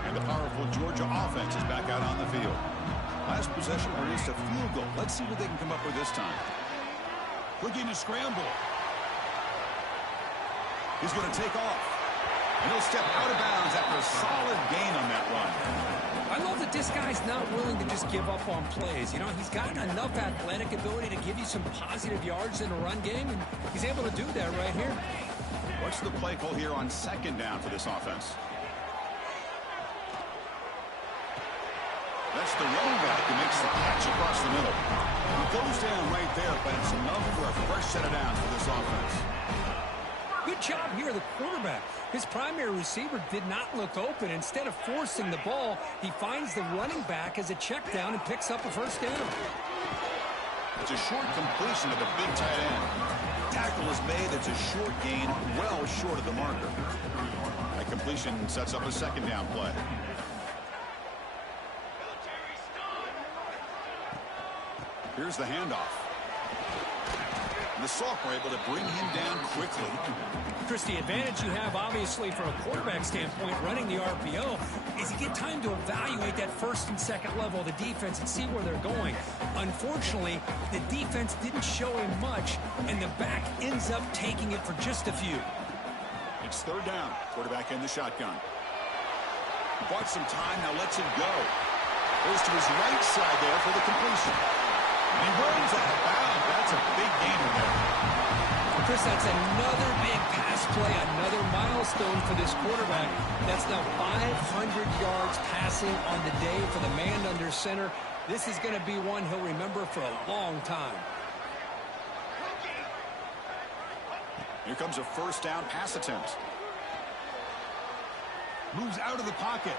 And the powerful Georgia offense is back out on the field. Last possession produced a field goal. Let's see what they can come up with this time. Looking to scramble. He's going to take off. And he'll step out of bounds after a solid gain on that run. I love that this guy's not willing to just give up on plays. You know, he's got enough athletic ability to give you some positive yards in a run game, and he's able to do that right here. What's the play call here on second down for this offense? That's the running back who makes the catch across the middle. He goes down right there, but it's enough for a fresh set of downs for this offense. Good job here, the quarterback. His primary receiver did not look open. Instead of forcing the ball, he finds the running back as a check down and picks up a first down. It's a short completion of the big tight end. Tackle is made. It's a short gain, well short of the marker. That completion sets up a second down play. Here's the handoff. And the sophomore able to bring him down quickly. Chris, the advantage you have, obviously, from a quarterback standpoint, running the RPO, is you get time to evaluate that first and second level of the defense and see where they're going. Unfortunately, the defense didn't show him much, and the back ends up taking it for just a few. It's third down. Quarterback in the shotgun. Bought some time, now lets it go. Goes to his right side there for the completion. And he runs out of bounds. That's a big gainer there. Chris, that's another big pass play, another milestone for this quarterback. That's now 500 yards passing on the day for the man under center. This is going to be one he'll remember for a long time. Here comes a first down pass attempt. Moves out of the pocket.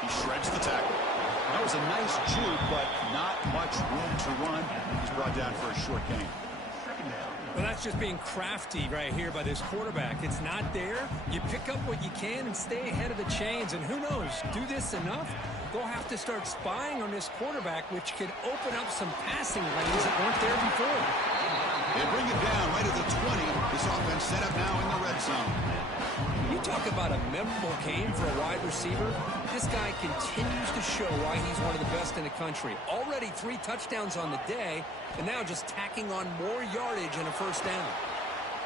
He shreds the tackle. That was a nice juke, but not much room to run. He's brought down for a short gain. Well, that's just being crafty right here by this quarterback. It's not there. You pick up what you can and stay ahead of the chains. And who knows, do this enough, they'll have to start spying on this quarterback, which could open up some passing lanes that weren't there before. They bring it down right at the 20. This offense set up now in the red zone. You talk about a memorable game for a wide receiver. This guy continues to show why he's one of the best in the country. Already 3 touchdowns on the day, and now just tacking on more yardage and a first down.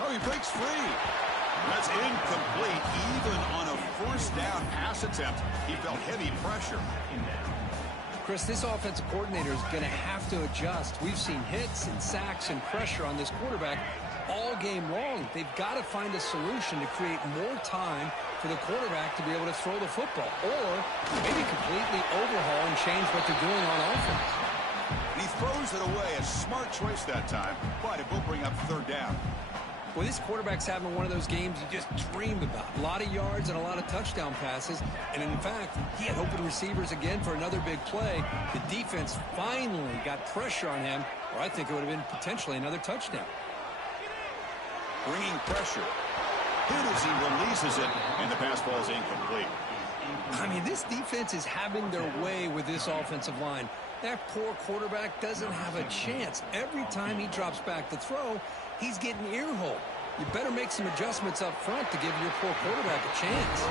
Oh, he breaks free. That's incomplete. Even on a first down pass attempt, he felt heavy pressure. Chris, this offensive coordinator is going to have to adjust. We've seen hits and sacks and pressure on this quarterback all game long. They've got to find a solution to create more time for the quarterback to be able to throw the football, or maybe completely overhaul and change what they're doing on offense. He throws it away. A smart choice that time, but it will bring up third down. Well, this quarterback's having one of those games you just dreamed about. A lot of yards and a lot of touchdown passes. And in fact, he had open receivers again for another big play. The defense finally got pressure on him, or I think it would have been potentially another touchdown. Bringing pressure. Hit as he releases it, and the pass ball is incomplete. I mean, this defense is having their way with this offensive line. That poor quarterback doesn't have a chance. Every time he drops back to throw, he's getting ear-hole. You better make some adjustments up front to give your poor quarterback a chance.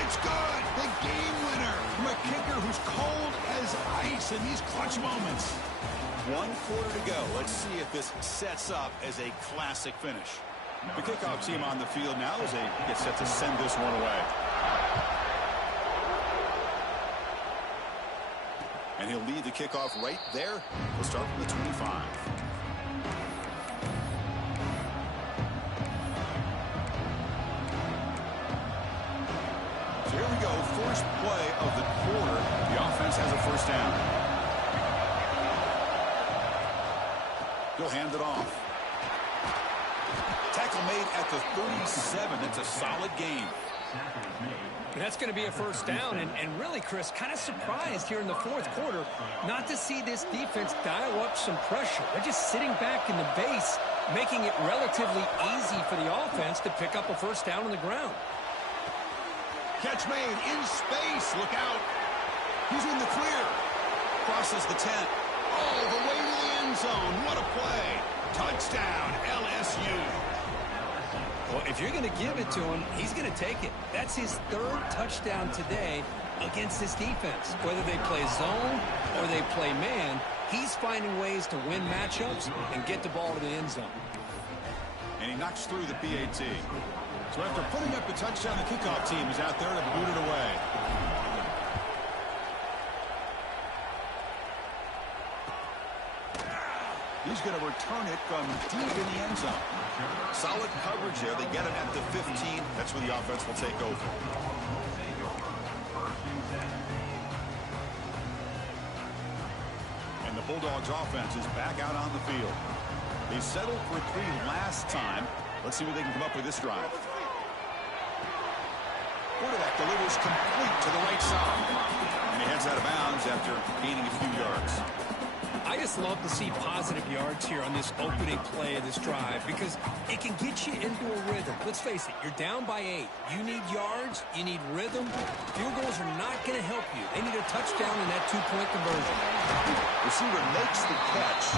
It's good. The game winner from a kicker who's cold as ice in these clutch moments. 1 quarter to go. Let's see if this sets up as a classic finish. The kickoff team on the field now as they get set to send this one away. And he'll lead the kickoff right there. We'll start from the 25. So here we go, first play of the quarter. The offense has a first down. He'll hand it off. Tackle made at the 37. That's a solid gain. That's going to be a first down, and really, Chris, kind of surprised here in the fourth quarter not to see this defense dial up some pressure. They're just sitting back in the base, making it relatively easy for the offense to pick up a first down on the ground. Catch made in space. Look out. He's in the clear. Crosses the 10. All the way to the end zone. What a play. Touchdown, LSU. Well, if you're going to give it to him, he's going to take it. That's his third touchdown today against this defense. Whether they play zone or they play man, he's finding ways to win matchups and get the ball to the end zone. And he knocks through the PAT. So after putting up the touchdown, the kickoff team is out there to boot it away. He's going to return it from deep in the end zone. Solid coverage there. They get it at the 15. That's where the offense will take over. And the Bulldogs offense is back out on the field. They settled for 3 last time. Let's see what they can come up with this drive. Quarterback delivers complete to the right side. And he heads out of bounds after gaining a few yards. I just love to see positive yards here on this opening play of this drive because it can get you into a rhythm. Let's face it, you're down by 8. You need yards, you need rhythm. Field goals are not going to help you. They need a touchdown in that 2-point conversion. Receiver makes the catch.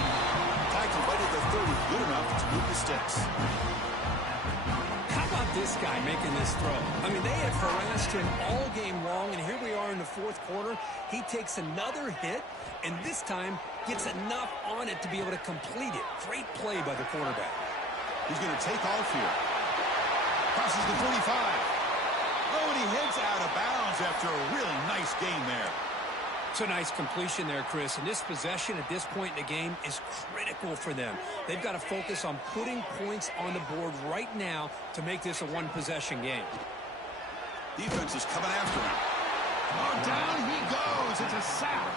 Tackle right at the 30, good enough to move the sticks. How about this guy making this throw? I mean, they have harassed him all game long, and here we are in the fourth quarter. He takes another hit, and this time gets enough on it to be able to complete it. Great play by the quarterback. He's going to take off here. Crosses the 45. Oh, and he heads out of bounds after a really nice gain there. It's a nice completion there, Chris. And this possession at this point in the game is critical for them. They've got to focus on putting points on the board right now to make this a one-possession game. Defense is coming after him. Oh, down he goes. It's a sack.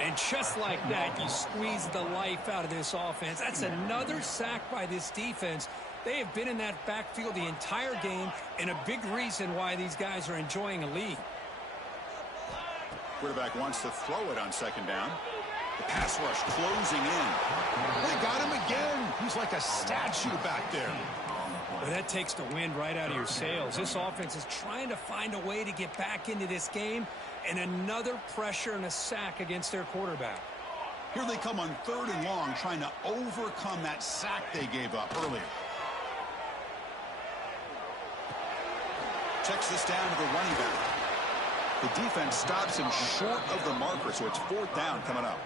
And just like that, you squeeze the life out of this offense. That's another sack by this defense. They have been in that backfield the entire game, and a big reason why these guys are enjoying a lead. Quarterback wants to throw it on second down. The pass rush closing in. They got him again. He's like a statue back there. Well, that takes the wind right out of your sails. This offense is trying to find a way to get back into this game, and another pressure and a sack against their quarterback. Here they come on 3rd and long, trying to overcome that sack they gave up earlier. Checks this down to the running back. The defense stops him short of the marker, so it's 4th down coming up.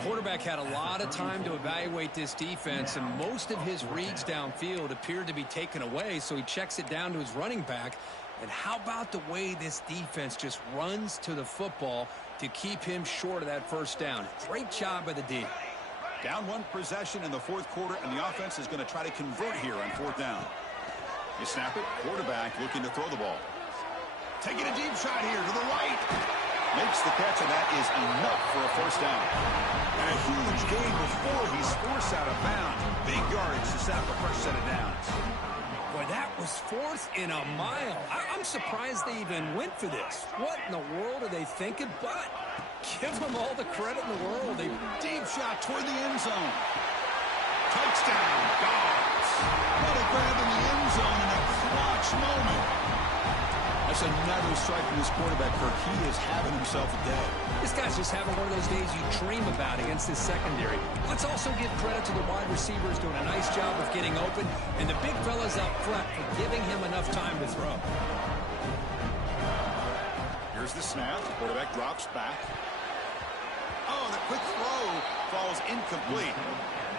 Quarterback had a lot of time to evaluate this defense, and most of his reads downfield appeared to be taken away, so he checks it down to his running back. And how about the way this defense just runs to the football to keep him short of that first down? Great job by the D. Down 1 possession in the 4th quarter, and the offense is going to try to convert here on 4th down. They snap it. Quarterback looking to throw the ball. Taking a deep shot here to the right. Makes the catch, and that is enough for a first down. And a huge gain before he's forced out of bounds. Big yardage to set up a fresh set of downs. Boy, that was 4th and a mile. I'm surprised they even went for this. What in the world are they thinking? But give them all the credit in the world. They deep shot toward the end zone. Touchdown, Dogs. What a grab in the end zone in a clutch moment. That's another strike from this quarterback, Kirk. He is having himself a day. This guy's just having one of those days you dream about against this secondary. Let's also give credit to the wide receivers doing a nice job of getting open, and the big fellas up front for giving him enough time to throw. Here's the snap. Quarterback drops back. Oh, the quick throw falls incomplete.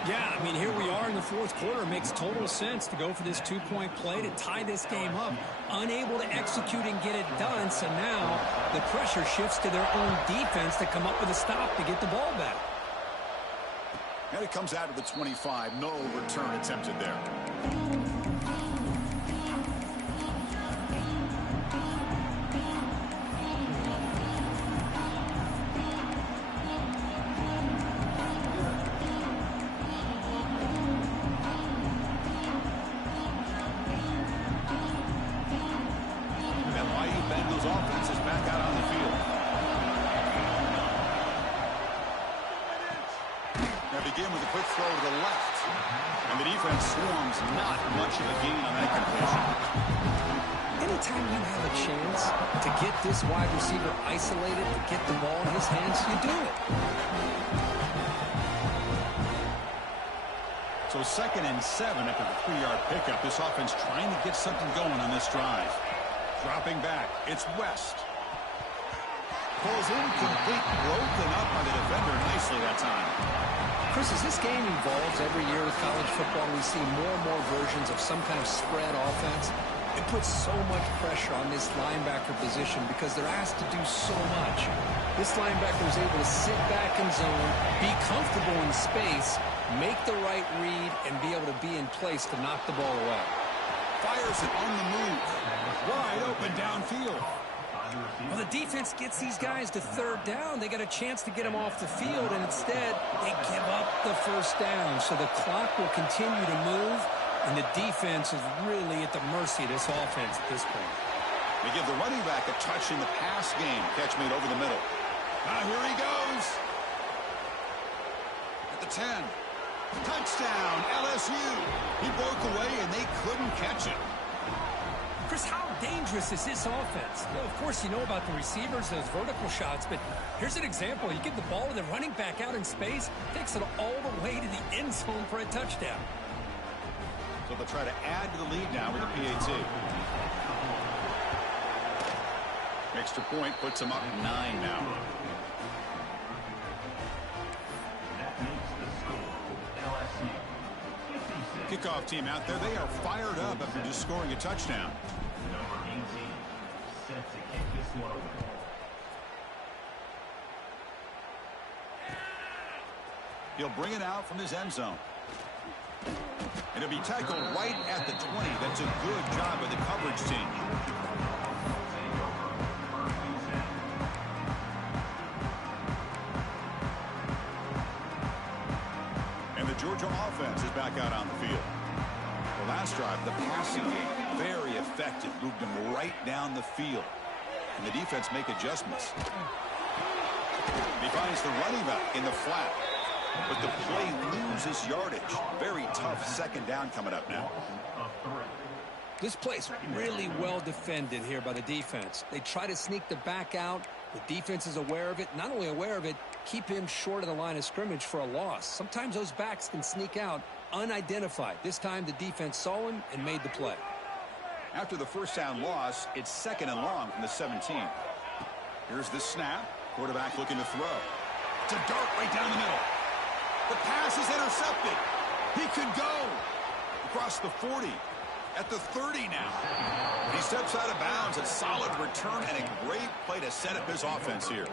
Yeah, I mean, here we are in the 4th quarter. It makes total sense to go for this 2-point play to tie this game up. Unable to execute and get it done, so now the pressure shifts to their own defense to come up with a stop to get the ball back. And it comes out of the 25. No return attempted there. They begin with a quick throw to the left. And the defense swarms not much of a gain on that completion. Anytime you have a chance to get this wide receiver isolated, to get the ball in his hands, you do it. So 2nd and 7 after the 3-yard pickup. This offense trying to get something going on this drive. Dropping back, it's West. Pulls incomplete, broken up by the defender nicely that time. Chris, as this game evolves every year with college football, we see more and more versions of some kind of spread offense. It puts so much pressure on this linebacker position because they're asked to do so much. This linebacker is able to sit back in zone, be comfortable in space, make the right read, and be able to be in place to knock the ball away. Fires it on the move. Wide open downfield. Well, the defense gets these guys to 3rd down. They got a chance to get them off the field, and instead they give up the 1st down. So the clock will continue to move, and the defense is really at the mercy of this offense at this point. They give the running back a touch in the pass game. Catch made over the middle. Now here he goes. At the 10. Touchdown, LSU. He broke away, and they couldn't catch it. Chris, how dangerous is this offense? Well, of course, you know about the receivers, those vertical shots, but here's an example. You give the ball to the running back out in space, takes it all the way to the end zone for a touchdown. So they'll try to add to the lead now with a PAT. Extra point puts them up 9 now. Kickoff team out there. They are fired up after just scoring a touchdown. Number 18 set to kick this one away. He'll bring it out from his end zone. And he'll be tackled right at the 20. That's a good job by the coverage team. And the Georgia offense is back out on the field. The last drive, the passing game, very effective. Moved them right down the field. And the defense make adjustments. He finds the running back in the flat. But the play loses yardage. Very tough 2nd down coming up now. This play's really well defended here by the defense. They try to sneak the back out. The defense is aware of it. Not only aware of it, keep him short of the line of scrimmage for a loss. Sometimes those backs can sneak out unidentified. This time the defense saw him and made the play. After the 1st down loss, it's 2nd and long from the 17. Here's the snap. Quarterback looking to throw. It's a dart right down the middle. The pass is intercepted. He could go across the 40, at the 30 now. He steps out of bounds. A solid return and a great play to set up his offense here.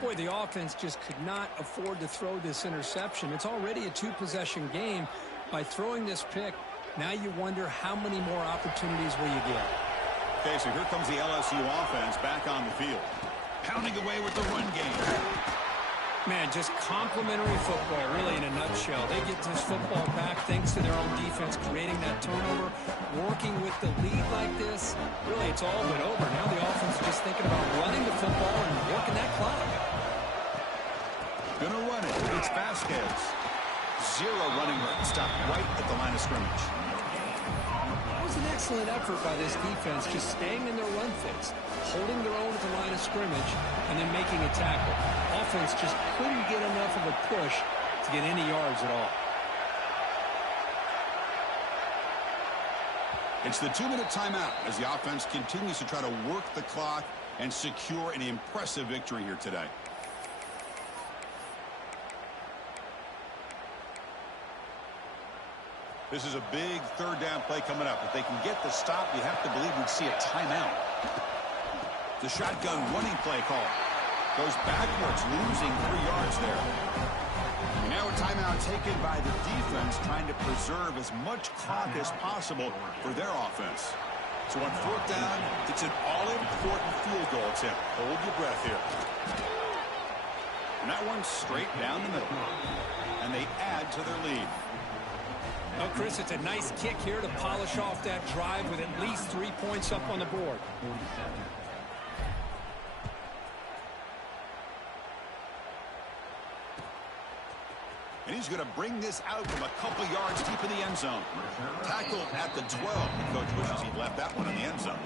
Boy, the offense just could not afford to throw this interception. It's already a 2-possession game. By throwing this pick, now you wonder how many more opportunities will you get. Okay, so here comes the LSU offense back on the field. Pounding away with the run game. Man, just complimentary football, really, in a nutshell. They get this football back thanks to their own defense, creating that turnover, working with the lead like this. Really, it's all but over. Now the offense is just thinking about running the football and working that clock. Gonna run it. It's Vasquez. 0 running room. Stopped right at the line of scrimmage. It was an excellent effort by this defense, just staying in their run fits, holding their own at the line of scrimmage, and then making a tackle. Offense just couldn't get enough of a push to get any yards at all. It's the 2-minute timeout as the offense continues to try to work the clock and secure an impressive victory here today. This is a big 3rd down play coming up. If they can get the stop, you have to believe we'd see a timeout. The shotgun running play call. Goes backwards, losing 3 yards there. And now a timeout taken by the defense, trying to preserve as much clock as possible for their offense. So on 4th down, it's an all-important field goal attempt. Hold your breath here. And that one's straight down the middle. And they add to their lead. Oh, Chris, it's a nice kick here to polish off that drive with at least 3 points up on the board. And he's going to bring this out from a couple yards deep in the end zone. Tackled at the 12. The coach wishes he'd left that one in the end zone.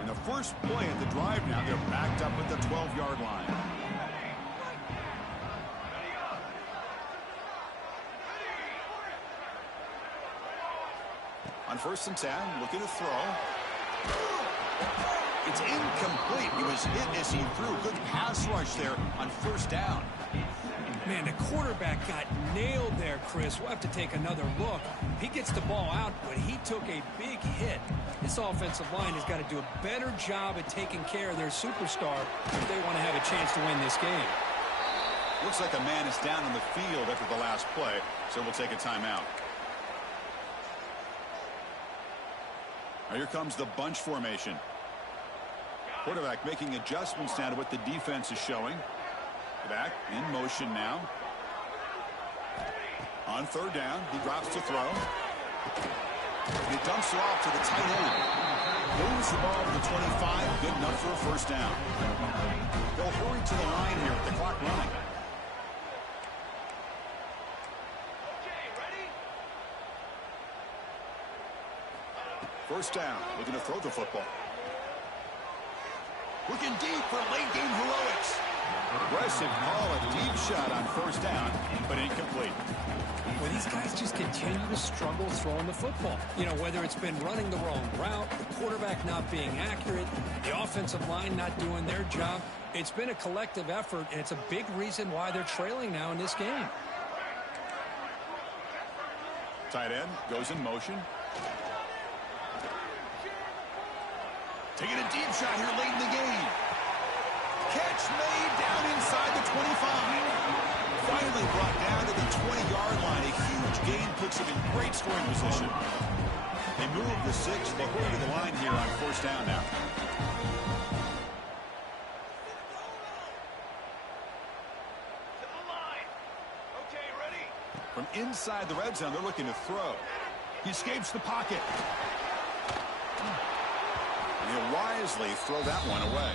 In the first play of the drive now, they're backed up at the 12-yard line. On 1st and 10, looking to throw. It's incomplete. He was hit as he threw. Good pass rush there on 1st down. Man, the quarterback got nailed there, Chris. We'll have to take another look. He gets the ball out, but he took a big hit. This offensive line has got to do a better job at taking care of their superstar if they want to have a chance to win this game. Looks like a man is down on the field after the last play, so we'll take a timeout. Now here comes the bunch formation. Quarterback making adjustments now to what the defense is showing. Back in motion now. On 3rd down, he drops to throw. And he dumps it off to the tight end. Moves the ball to the 25. Good enough for a 1st down. They'll hurry to the line here with the clock running. First down, looking to throw the football. Looking deep for late game heroics. Aggressive call, a deep shot on 1st down, but incomplete. Well, these guys just continue to struggle throwing the football. You know, whether it's been running the wrong route, the quarterback not being accurate, the offensive line not doing their job. It's been a collective effort, and it's a big reason why they're trailing now in this game. Tight end goes in motion. Taking a deep shot here late in the game. Catch made down inside the 25. Finally brought down to the 20-yard line. A huge gain puts him in great scoring position. They move the 6. They'll go to the line here on 1st down now. To the line. Okay, ready? From inside the red zone, they're looking to throw. He escapes the pocket. He'll wisely throw that one away.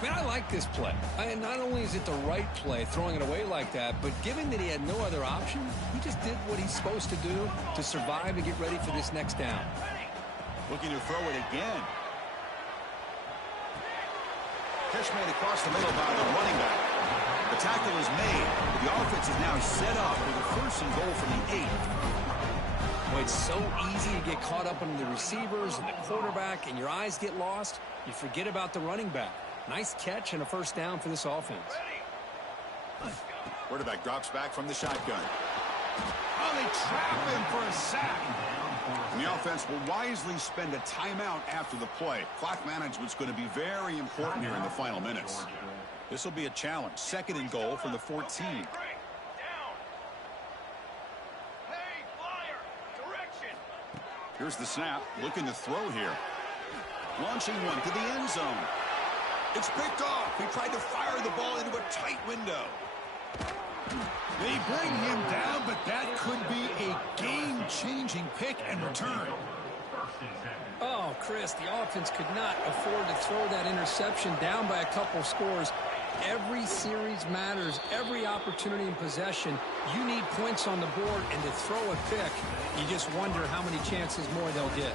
Man, I like this play. Not only is it the right play, throwing it away like that, but given that he had no other option, he just did what he's supposed to do to survive and get ready for this next down. Looking to throw it again. Catch made across the middle by the running back. The tackle is made. The offense is now set up with a 1st and goal from the 8. Well, it's so easy to get caught up on the receivers and the quarterback, and your eyes get lost. You forget about the running back. Nice catch and a 1st down for this offense. Quarterback drops back from the shotgun. Oh, they trap him for a sack. And the offense will wisely spend a timeout after the play. Clock management's going to be very important here in the final minutes. This will be a challenge. 2nd and goal from the 14. Here's the snap. Looking to throw here. Launching one to the end zone. It's picked off. He tried to fire the ball into a tight window. They bring him down, but that could be a game-changing pick and return. Oh, Chris, the offense could not afford to throw that interception down by a couple scores. Every series matters. Every opportunity in possession. You need points on the board, and to throw a pick, you just wonder how many chances more they'll get.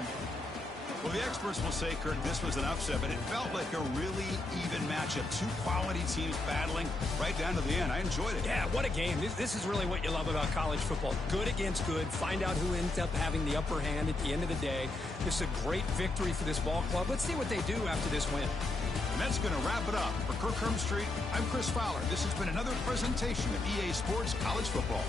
Well, the experts will say, Kurt, this was an upset, but it felt like a really even matchup. 2 quality teams battling right down to the end. I enjoyed it. Yeah, what a game. This is really what you love about college football. Good against good. Find out who ends up having the upper hand at the end of the day. This is a great victory for this ball club. Let's see what they do after this win. And that's going to wrap it up. For Kirk Hermstreet, I'm Chris Fowler. This has been another presentation of EA Sports College Football.